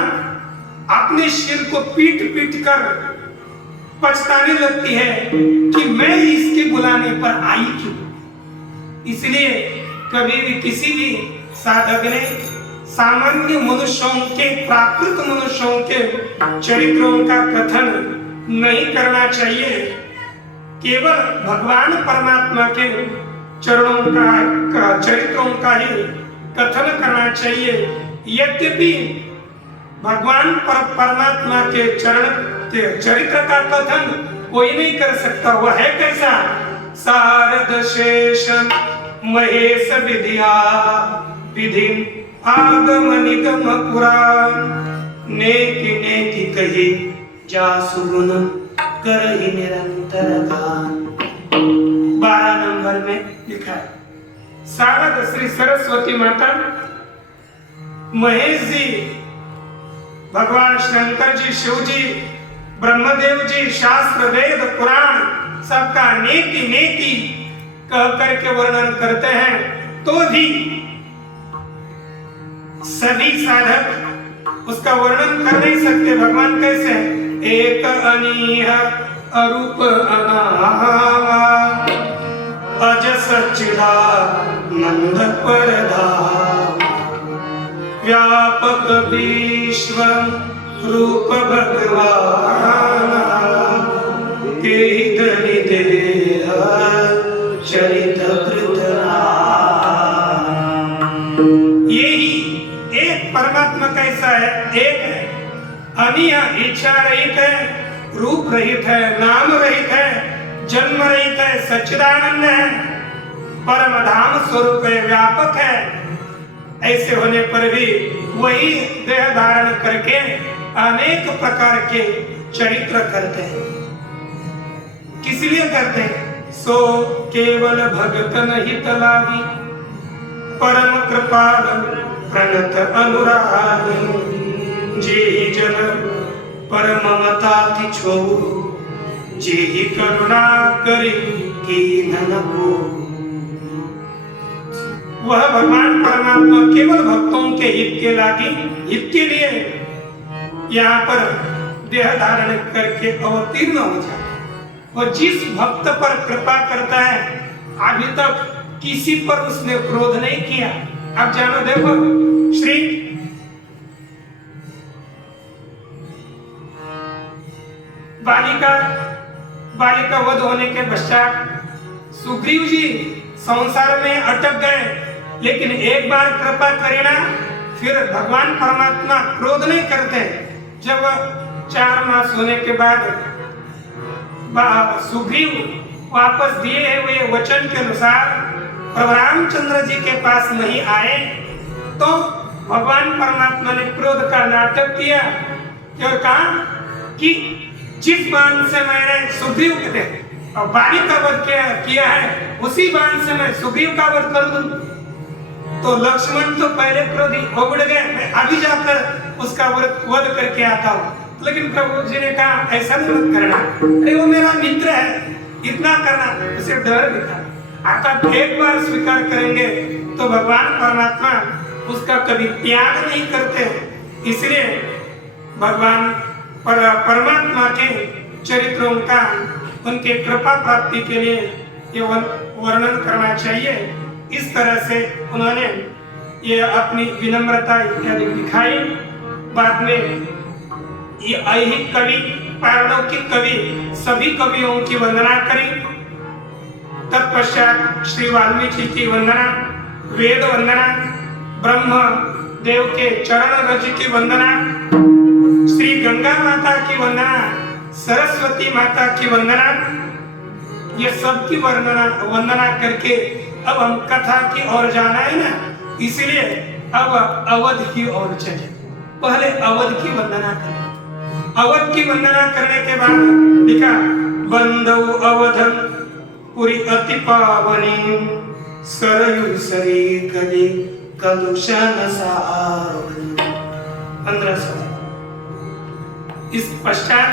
अपने सिर को पीट पीट कर पछताने लगती है कि मैं इसके बुलाने पर आई क्यों। इसलिए कभी भी किसी भी साधक ने सामान्य मनुष्यों के, प्राकृत मनुष्यों के चरित्रों का कथन नहीं करना चाहिए, केवल भगवान परमात्मा के चरणों का चरित्रों का ही कथन करना चाहिए। यद्यपि भगवान परमात्मा के चरित्र का कथन कोई नहीं कर सकता। वह है कैसा? शारद शेष महेश विद्या विधि आगम निगम पुराण, नेति नेति कही जासु गुण करहि निरंतर गान। 12 नंबर में लिखा है शारद श्री सरस्वती माता, महेश जी, भगवान शंकर जी, शिव जी, ब्रह्मदेव जी, शास्त्र वेद पुराण सबका नेति नेति कह करके वर्णन करते हैं, तो भी सभी साधक उसका वर्णन कर नहीं सकते। भगवान कैसे? एक अनीह अरूप अनामा अज सच्चिदानंद परधाम, व्यापक विश्व रूप भगवान के धरि देह चरित कृतनाम। यही एक परमात्मा कैसा है? एक है अनिय, इच्छा रहित है, रूप रहित है, नाम रहित है, जन्म रहित है, सच्चिदानंद है, परम धाम स्वरूप है, व्यापक है। ऐसे होने पर भी वही देह धारण करके अनेक प्रकार के चरित्र करते हैं। किस लिए करते हैं? सो केवल भगत नहीं तलागी, परम कृपाल प्रणत अनुराग, जे जन परम मताति छो, जे करुणा करी कीन को। वह भगवान परमात्मा केवल भक्तों के हित के लिए यहाँ पर देह धारण करके अवतीर्ण हो जाता है। और जिस भक्त पर कृपा करता है, अभी तक किसी पर उसने क्रोध नहीं किया। अब जानो, देखो श्री बालिका वध होने के पश्चात सुग्रीव जी संसार में अटक गए, लेकिन एक बार कृपा करेना, फिर भगवान परमात्मा क्रोध नहीं करते। जब 4 मास होने के बाद सुग्रीव वापस दिए हुए वचन के अनुसार प्रभु रामचंद्र जी के पास नहीं आए, तो भगवान परमात्मा ने क्रोध का नाटक किया और कहा कि जिस बाण से मैंने सुग्रीव के और बाली का वध किया है, उसी बाण से मैं सुग्रीव का वध कर दूं। तो लक्ष्मण तो पहले क्रोधी उगड़ गए, मैं अभी जाकर उसका वध करके आता हूँ। लेकिन प्रभु जी ने कहा ऐसा मत करना, अरे वो मेरा मित्र है, इतना करना। उसे डर दिखा। अर्थात एक बार स्वीकार करेंगे तो भगवान परमात्मा उसका कभी त्याग नहीं करते। इसलिए भगवान परमात्मा के चरित्रों का, उनके कृपा प्राप्ति के लिए ये वर्णन करना चाहिए। इस तरह से उन्होंने ये अपनी विनम्रता इत्यादि दिखाई। बाद में ये ऐहिक कवि, पारलौकिक कवि, सभी कवियों की वंदना करी। तत्पश्चात श्री वाल्मीकि की वंदना, वेद वंदना, ब्रह्म देव के चरण रज की वंदना, श्री गंगा माता की वंदना, सरस्वती माता की वंदना, ये सब की वंदना करके अब हम कथा की ओर जाना है ना, इसलिए अब अवध की ओर चले। पहले अवध की वंदना करें। अवध की वंदना करने के बाद लिखा, बंदौ अवधम पुरी अति पावनी, सरयू सरी कली कलुषण सावनी। 1500। इस पश्चात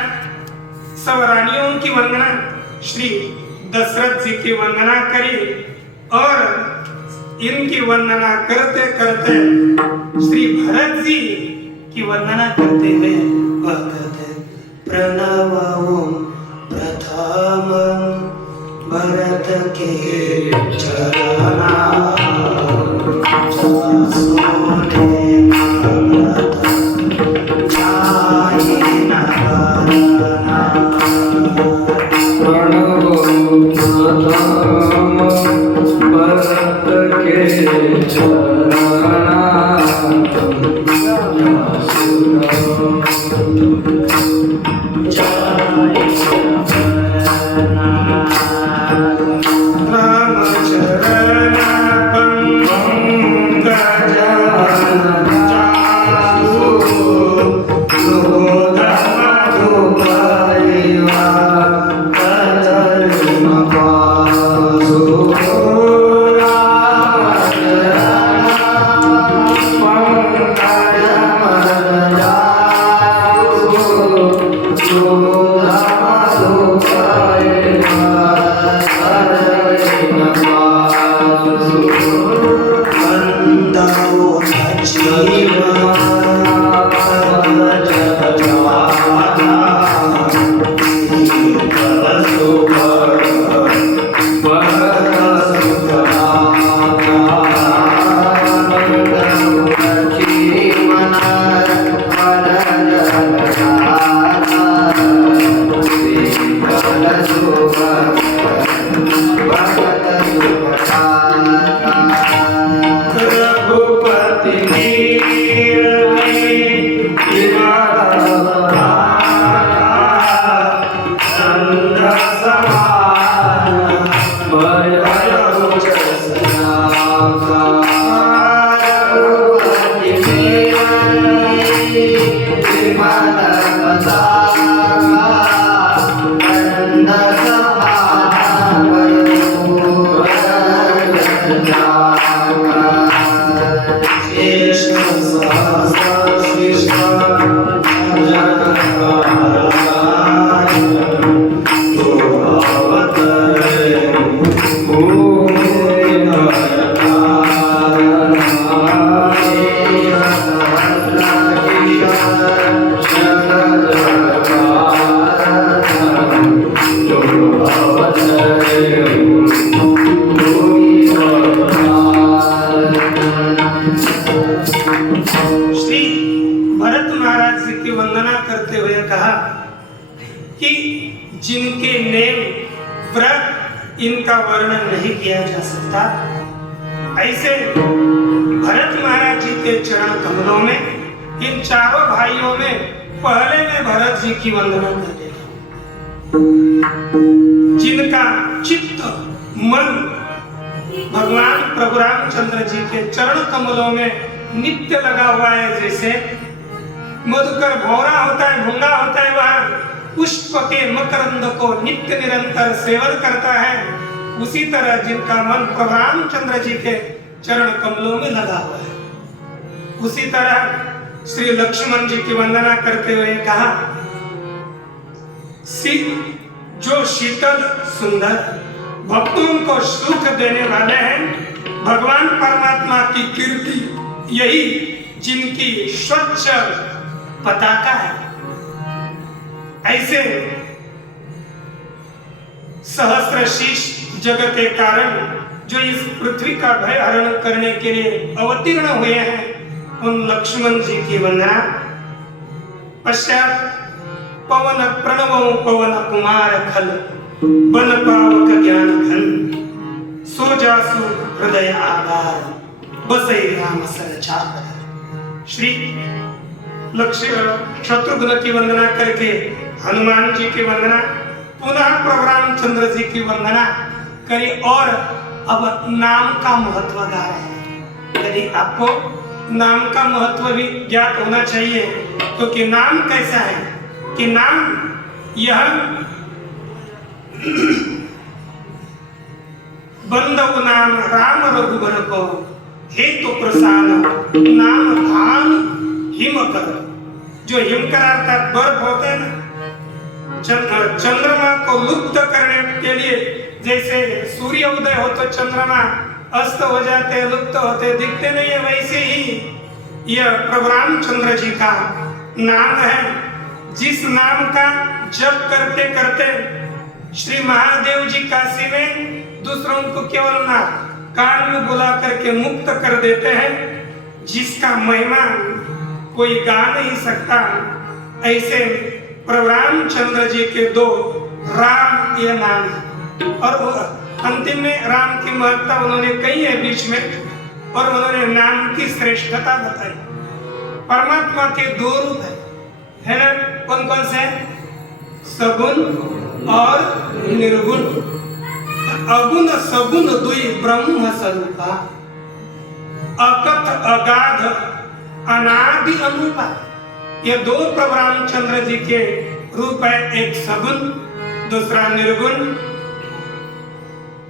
सब रानियों की वंदना, श्री दशरथ जी की वंदना करी और इनकी वंदना करते करते श्री भरत जी की वंदना करते हुए वह कहते, प्रणव ओम प्रथम भरत के चरणा, सोने भरत जाए नगरना। प्रणव प्रथम भरत के चरणा, जिनके नेम व्रत इनका वर्णन नहीं किया जा सकता। ऐसे भरत महाराज जी के चरण कमलों में इन चारों भाइयों में पहले मैं भरत जी की वंदना कर देता हूं, जिनका चित्त मन भगवान प्रभु रामचंद्र जी के चरण कमलों में नित्य लगा हुआ है। जैसे मधुकर भौरा होता है, भूंगा होता है, वह पुष्प के मकरंद को नित्य निरंतर सेवन करता है, उसी तरह जिनका मन प्रभु रामचंद्र जी के चरण कमलों में लगा हुआ है। उसी तरह श्री लक्ष्मण जी की वंदना करते हुए कहा, जो शीतल सुंदर भक्तों को सुख देने वाले हैं, भगवान परमात्मा की कीर्ति यही जिनकी स्वच्छ पताका है। ऐसे सहस्र शीश जगत के कारण जो इस पृथ्वी का भय हरण करने के लिए अवतीर्ण हुए हैं, उन लक्ष्मण जी की वंदना। पश्चात पवन प्रणव पवन कुमार खल बन पावक ज्ञान घन सो जासु हृदय आगार बसई राम सर चाकर। श्री शत्रुघ्न की वंदना करके हनुमान जी की वंदना, पुनः प्रभु रामचंद्र जी की वंदना करी और अब नाम का महत्व गा रहे हैं। यदि आपको नाम का महत्व भी ज्ञात होना चाहिए, क्योंकि तो नाम कैसा है कि नाम यह बंदव नाम राम रघुबर को हेतु प्रसाद नाम धाम हिम कर। जो हिम कर अर्थात बर्फ होते हैं ना, चंद्रमा को लुप्त करने के लिए, जैसे सूर्य उदय हो तो चंद्रमा अस्त हो जाते, लुप्त होते, दिखते नहीं है, वैसे ही यह प्रभु रामचंद्र जी का नाम है, जिस नाम का जप करते करते श्री महादेव जी काशी में दूसरों को केवल ना कान में बुला करके मुक्त कर देते हैं, जिसका महिमा कोई गा नहीं सकता। ऐसे प्रभु रामचंद्र जी के दो राम ये नाम है, और अंतिम में राम की महत्ता उन्होंने कही है बीच में, और उन्होंने नाम की श्रेष्ठता बताई। परमात्मा के दो रूप है ना, कौन कौन से? सगुण और निर्गुण। अगुण सगुण दुई ब्रह्म स्वरूपा, अकथ अगाध अनादि अनुपा। ये दो प्रभु रामचंद्र जी के रूप है, एक सगुण दूसरा निर्गुण।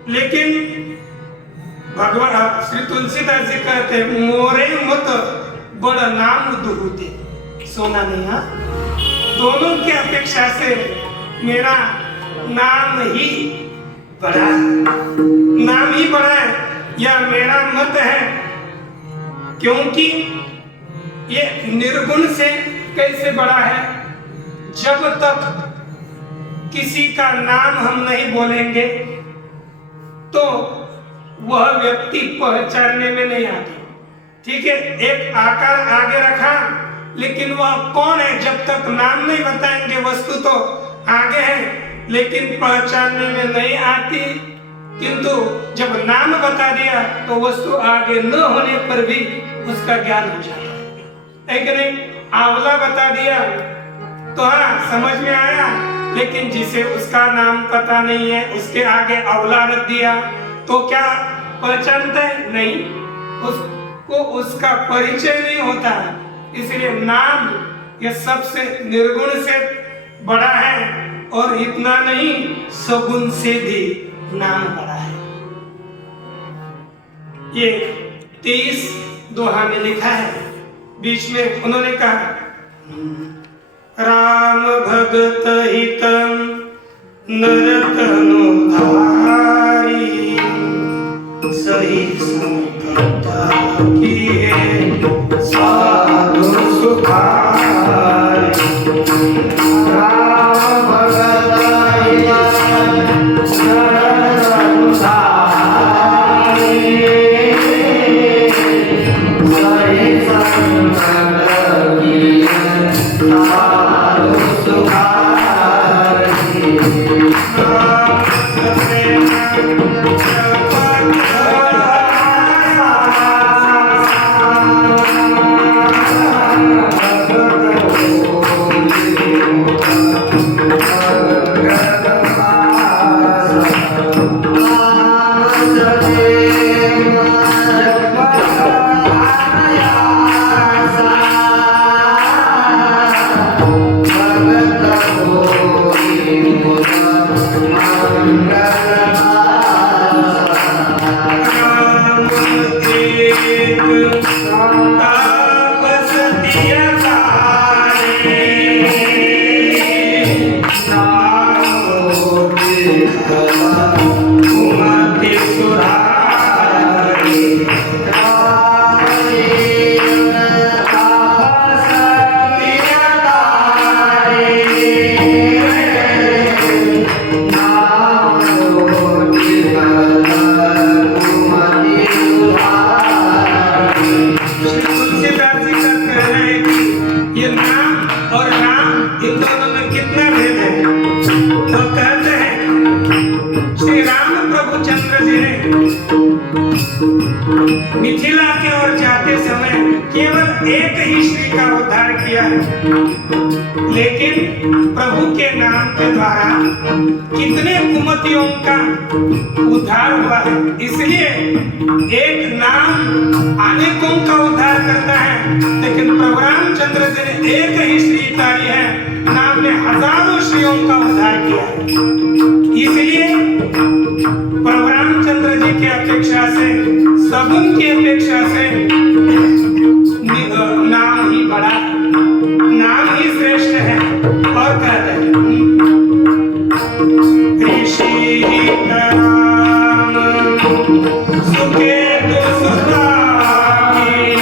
लेकिन भगवान श्री तुलसीदास जी कहते मोरे मत बड़ नाम दुहते, सोना नहीं। हाँ, दोनों की अपेक्षा से मेरा नाम ही बड़ा है, नाम ही बड़ा है, यह मेरा मत है। क्योंकि ये निर्गुण से कैसे बड़ा है? जब तक किसी का नाम हम नहीं बोलेंगे तो वह व्यक्ति पहचानने में नहीं आती। ठीक है, एक आकार आगे रखा, लेकिन वह कौन है जब तक नाम नहीं बताएंगे, वस्तु तो आगे है लेकिन पहचानने में नहीं आती। किंतु जब नाम बता दिया तो वस्तु आगे न होने पर भी उसका ज्ञान हो जाता है कि नहीं? आंवला बता दिया तो हाँ समझ में आया, लेकिन जिसे उसका नाम पता नहीं है उसके आगे आंवला रख दिया तो क्या पहचानता है? नहीं, उसको उसका परिचय नहीं होता। इसलिए नाम यह सबसे निर्गुण से बड़ा है, और इतना नहीं सगुण से भी नाम बड़ा है। ये 23 दोहा में लिखा है, बीच में उन्होंने कहा राम भगत हितम नरतनु धारी सही संकटा किए साधु सुखारी। राम भगत नरतनु धारी सही संकटा किए साधु सुखारी। राम एक तापस दिया तारे, घुमाते सुरारे, तुलसीदास जी का कहना है कि ये नाम और राम इन दोनों में कितना भेद है। तो कहते हैं श्री राम प्रभु चंद्र जी ने मिथिला की ओर जाते समय केवल एक ही स्त्री का उद्धार किया है, लेकिन प्रभु के नाम के द्वारा कितने कुमतियों का उद्धार हुआ है। इसलिए एक नाम अनेकों का उद्धार करता है, लेकिन प्रभु रामचंद्र जी ने एक ही स्त्री तारी है, नाम ने हजारों स्त्रियों का उद्धार किया है। इसलिए प्रभु रामचंद्र जी की अपेक्षा से, सबों की अपेक्षा से नाम ही बड़ा, नाम ही श्रेष्ठ है। और कहते हैं ऋषि राम सुखे तो सुखामी,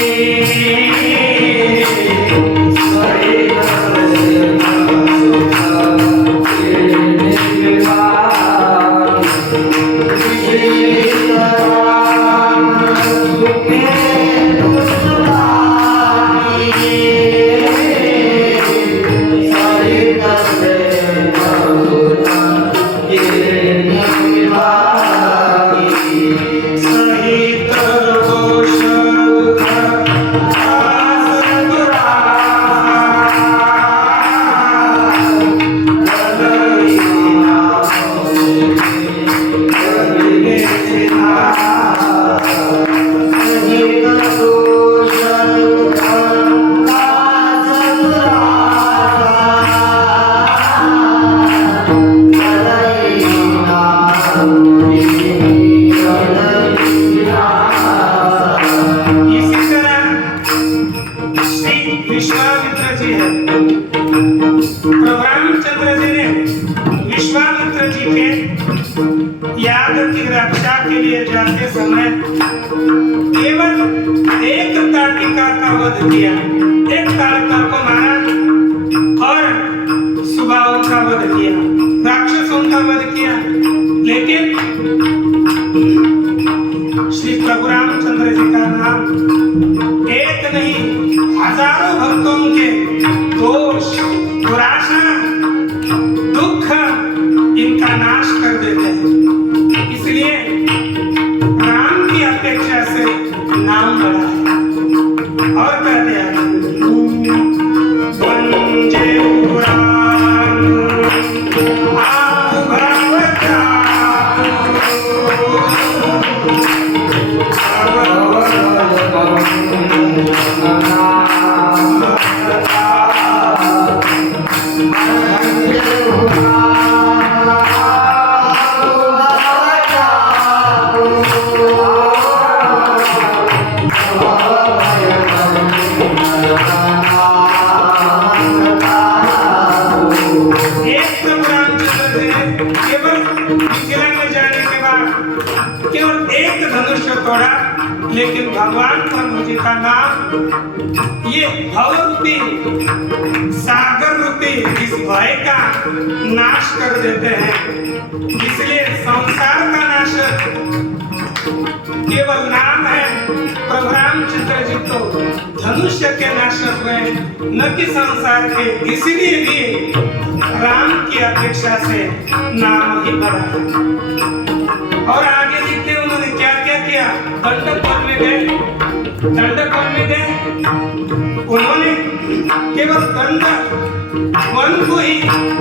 विश्वामित्र जी है। प्रभु रामचंद्र जी ने विश्वामित्र जी के याग की रक्षा के लिए जाते समय केवल एक ताड़िका का वध किया, एक ताड़िका को मारा और सुबाहों का वध किया, राक्षसों का वध किया। लेकिन श्री प्रभु रामचंद्र जी का नाम एक नहीं हजारों भक्तों के दोष, दुराशा, दुख इनका नाश कर देते हैं। इसलिए राम की अपेक्षा से नाम बड़ा है। और कहते हैं वंदे राम आप भगवता तोड़ा, लेकिन भगवान प्रभु जी का नाम ये भव रूपी, सागर रूपी इस भय का नाश कर देते हैं। इसलिए संसार का नाश केवल नाम है। प्रभु रामचंद्र जी तो धनुष्य के नाशक हुए, न कि संसार के। इसलिए भी राम की अपेक्षा से नाम ही बड़ा है। और आगे देखते उन्होंने क्या क्या किया। दंडकवन में गए, दंडकवन में गए, उन्होंने केवल दंडकवन को ही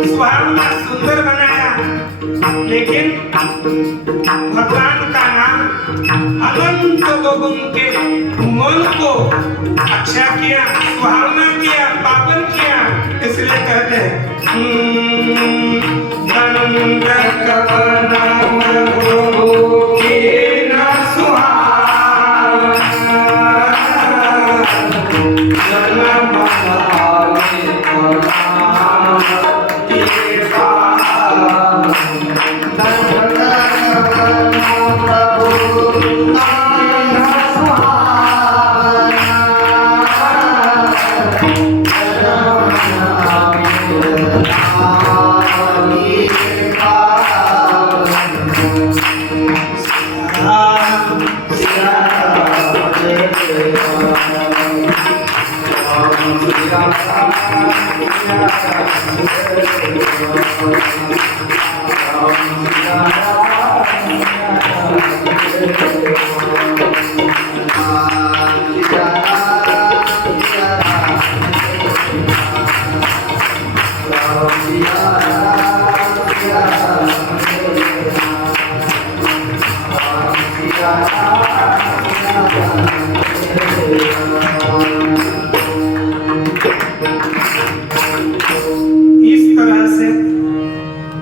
सुहावना सुंदर बनाया, लेकिन भगवान का नाम अनंत लोगों के मन को अच्छा किया, सुहावना किया, पावन किया। इसलिए कहते हैं नंद कवन के न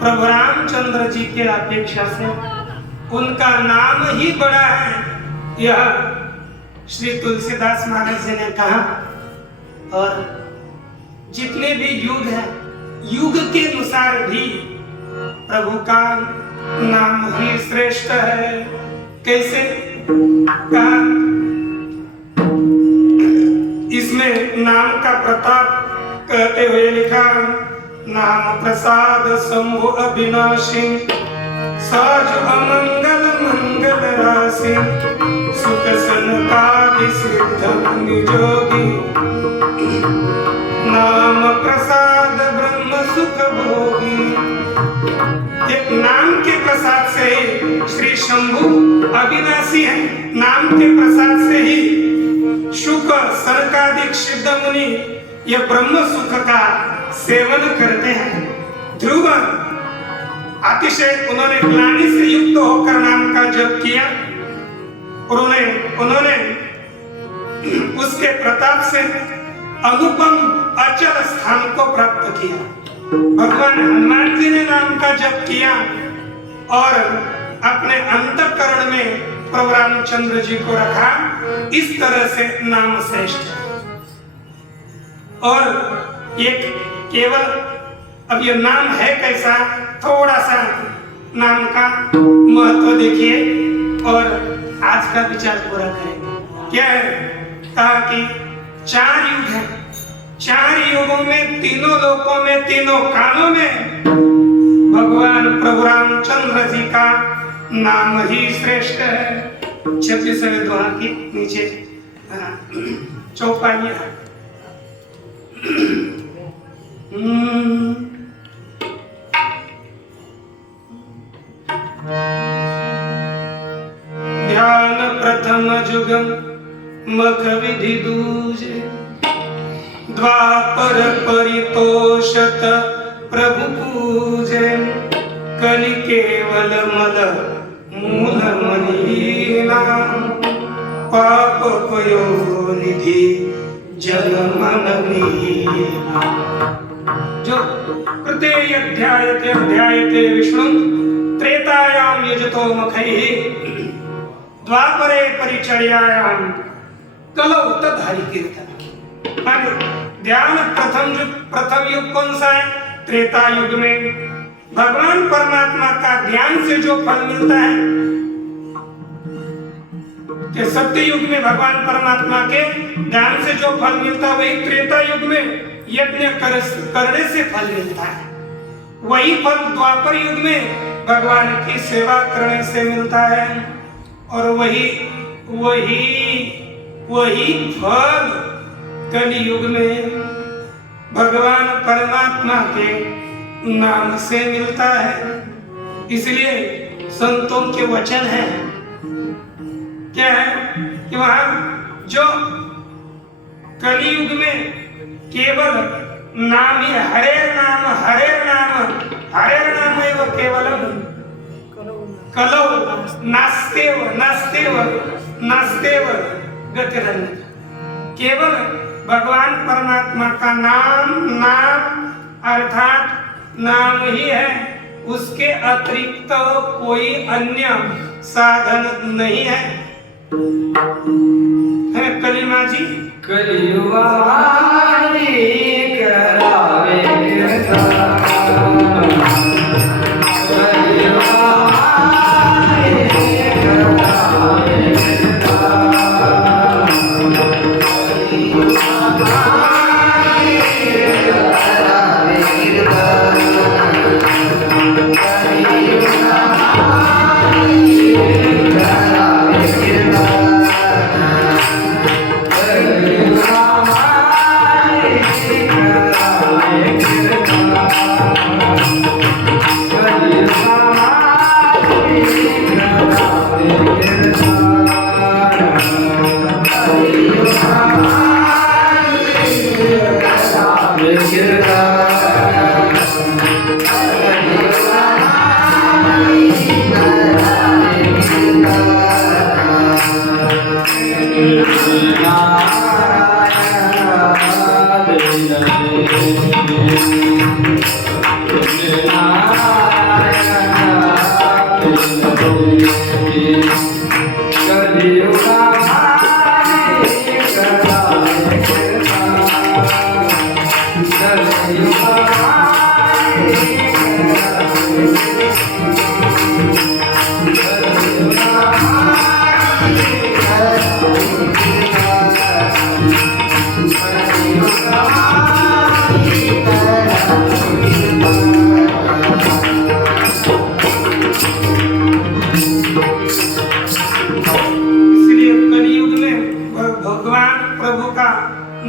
प्रभु रामचंद्र जी के अपेक्षा से उनका नाम ही बड़ा है, यह श्री तुलसीदास महाराज जी ने कहा। और जितने भी युग हैं, युग के अनुसार भी प्रभु का नाम ही श्रेष्ठ है। कैसे कहा? इसमें नाम का प्रताप कहते हुए लिखा, नाम प्रसाद शंभु अविनाशी, साज अमंगल मंगल राशि, सुख सनकादि सिद्ध निजोगी, नाम प्रसाद ब्रह्म सुख भोगी। एक नाम के प्रसाद से ही श्री शंभु अविनाशी है, नाम के प्रसाद से ही सुख सनकादिक सिद्ध मुनि ये ब्रह्म सुख का सेवन करते हैं। ध्रुव अतिशय उन्होंने ग्लानि से युक्त होकर नाम का जप किया और उन्होंने उसके प्रताप से अनुपम अचल स्थान को प्राप्त किया। भगवान हनुमान जी ने नाम का जप किया और अपने अंतःकरण में प्रभु रामचंद्र जी को रखा। इस तरह से नाम श्रेष्ठ है। और एक केवल अब ये नाम है कैसा, थोड़ा सा नाम का महत्व देखिए और आज का विचार पूरा करेंगे। क्या है? कहा कि 4 युग है, 4 युगों में, तीनों लोकों में, तीनों कालों में भगवान प्रभु रामचंद्र जी का नाम ही श्रेष्ठ है। 36वें दोहा के नीचे चौपाइयां है। ध्यान प्रथम जुगम मख विधि दूजे, द्वापर परितोषत प्रभु पूजे, कलि केवल मल मूल मलिना, पाप पयो निधि जल मन मीना। जो कृते अध्यायते विष्णु त्रेतायाम यजतो मखैः, द्वापरे परिचर्यायाम कलौ तद्हरि कीर्तन। माने ध्यान प्रथम युग कौन सा है? त्रेता युग में भगवान परमात्मा का ध्यान से जो फल मिलता है, कि सत्य युग में भगवान परमात्मा के ध्यान से जो फल मिलता है वही त्रेता युग में यज्ञ करने से फल मिलता है। वही फल द्वापर युग में भगवान की सेवा करने से मिलता है। और वही फल कलयुग में भगवान परमात्मा के नाम से मिलता है। इसलिए संतों के वचन है, क्या है कि वहां जो कलयुग में केवल नाम ही हरे नाम एवं केवलम कलौ नास्तेव नास्तेव नास्तेव गतिरन्य। केवल भगवान परमात्मा का नाम अर्थात नाम ही है, उसके अतिरिक्त कोई अन्य साधन नहीं है। कलिमा जी कलियुगारी करावे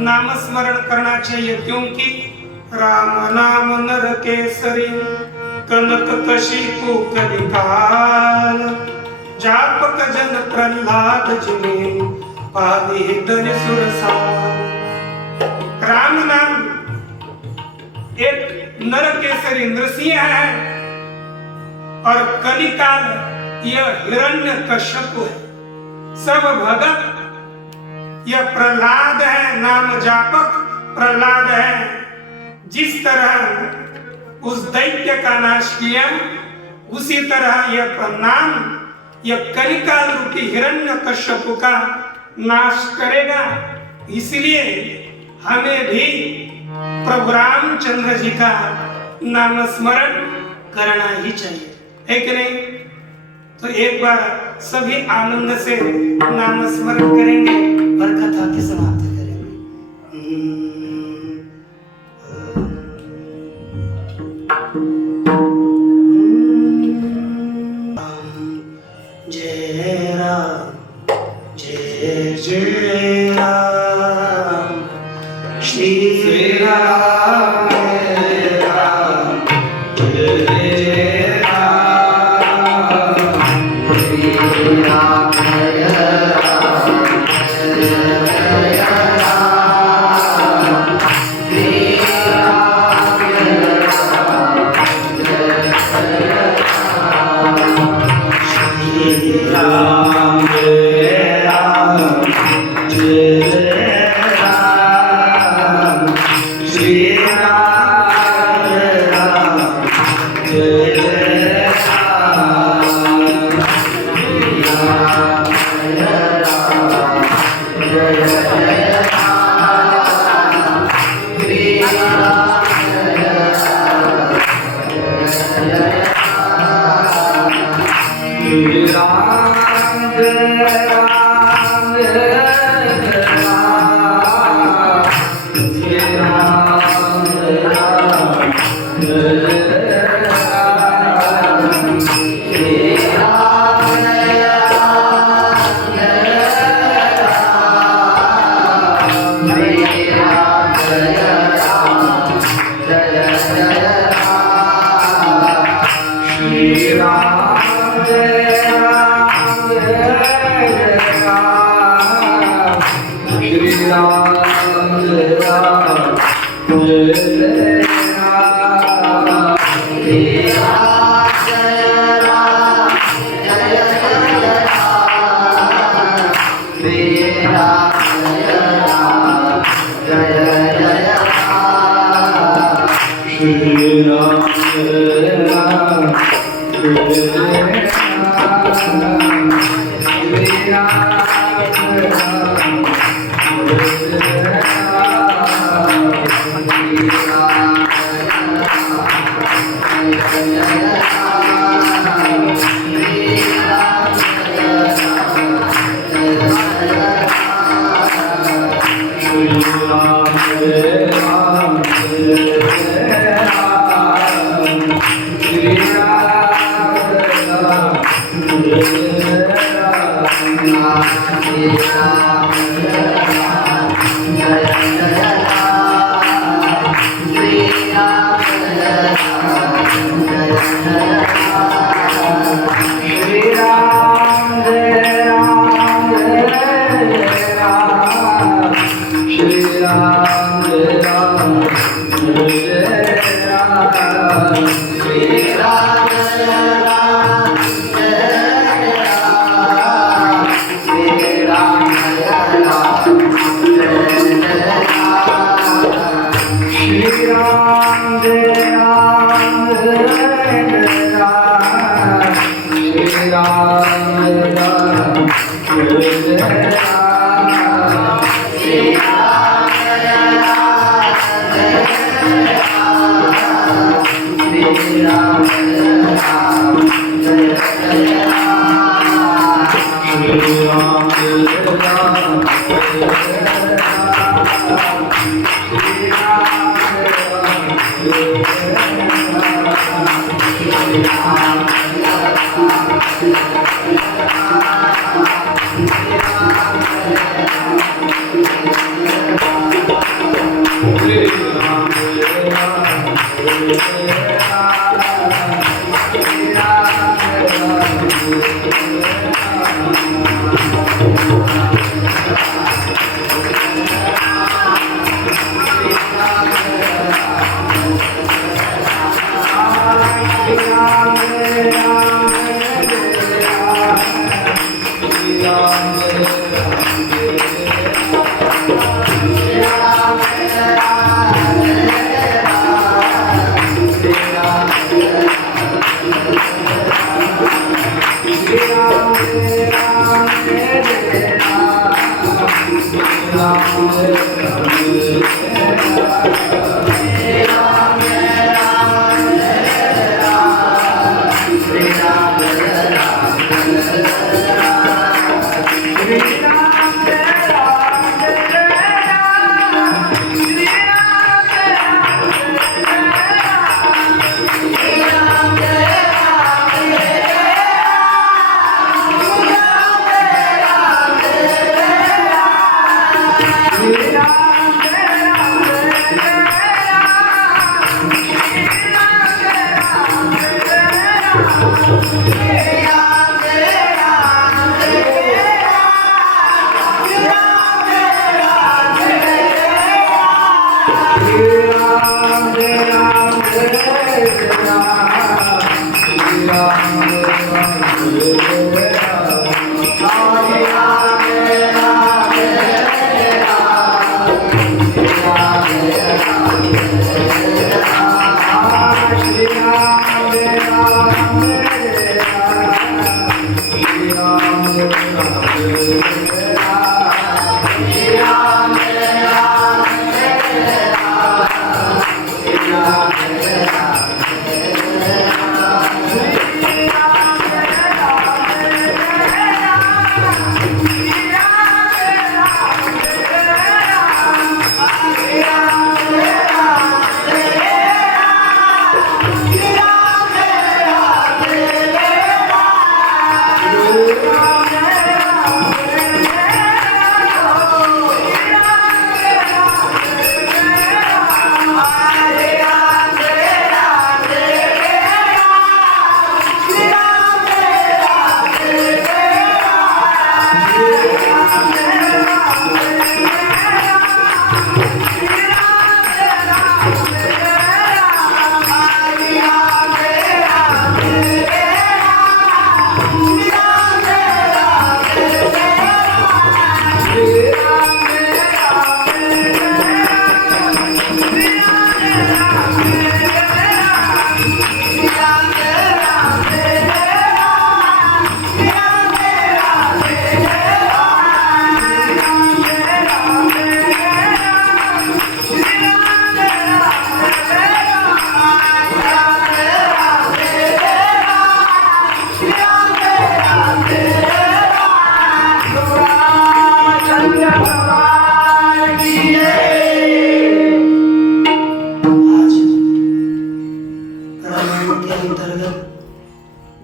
नाम स्मरण करना चाहिए, क्योंकि राम नाम नर केसरी कनक कशी कलिकाल जापक जन प्रहलाद जिने पादी धन सुरसाल। राम नाम एक नर केसरी नृसिंह है और कलिकाल यह हिरण्य कश्यप है। सब भगत यह प्रहलाद है, नाम जापक प्रहलाद है। जिस तरह उस दैत्य का नाश किया, उसी तरह यह प्रणाम यह कलिकाल रूपी हिरण्य कश्यप का नाश करेगा। इसलिए हमें भी प्रभु रामचंद्र जी का नाम स्मरण करना ही चाहिए, है कि नहीं? तो एक बार सभी आनंद से नाम स्मरण करेंगे और कथा की समाप्ति करेंगे। जय राम जय जय राम श्री राम राम जय जय राम श्री राम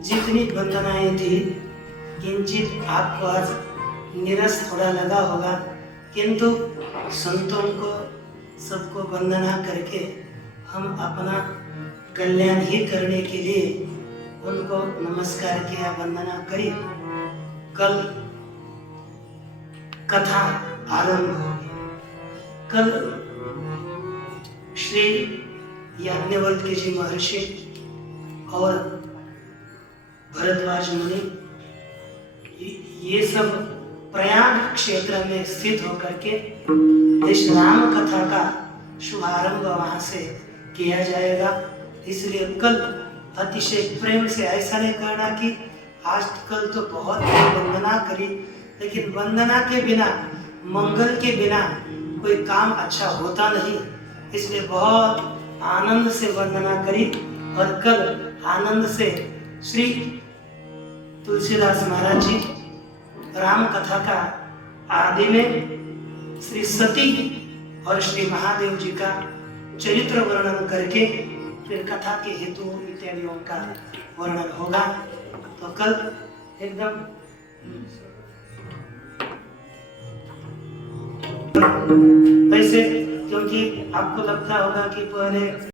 जितनी वंदनाएं थी किंचित आपको आज नीरस थोड़ा लगा होगा, किंतु संतों को सबको वंदना करके हम अपना कल्याण ही करने के लिए उनको नमस्कार किया, वंदना करी। कल कथा आरंभ होगी। कल श्री याज्ञवल्क्य जी महर्षि और भरद्वाज मुनि ये सब प्रयाग क्षेत्र में स्थित होकर के इस राम कथा का शुभारंभ वहां से किया जाएगा। इसलिए कल अतिशय प्रेम से ऐसा नहीं करना कि आज कल तो बहुत वंदना करी, लेकिन वंदना के बिना, मंगल के बिना कोई काम अच्छा होता नहीं। इसलिए बहुत आनंद से वंदना करी और कल आनंद से श्री तुलसीदास महाराज जी राम कथा का आदि में श्री सती और श्री महादेव जी का चरित्र वर्णन करके फिर कथा के हेतु इत्यादियों का वर्णन होगा। तो कल एकदम वैसे, क्योंकि आपको लगता होगा कि पहले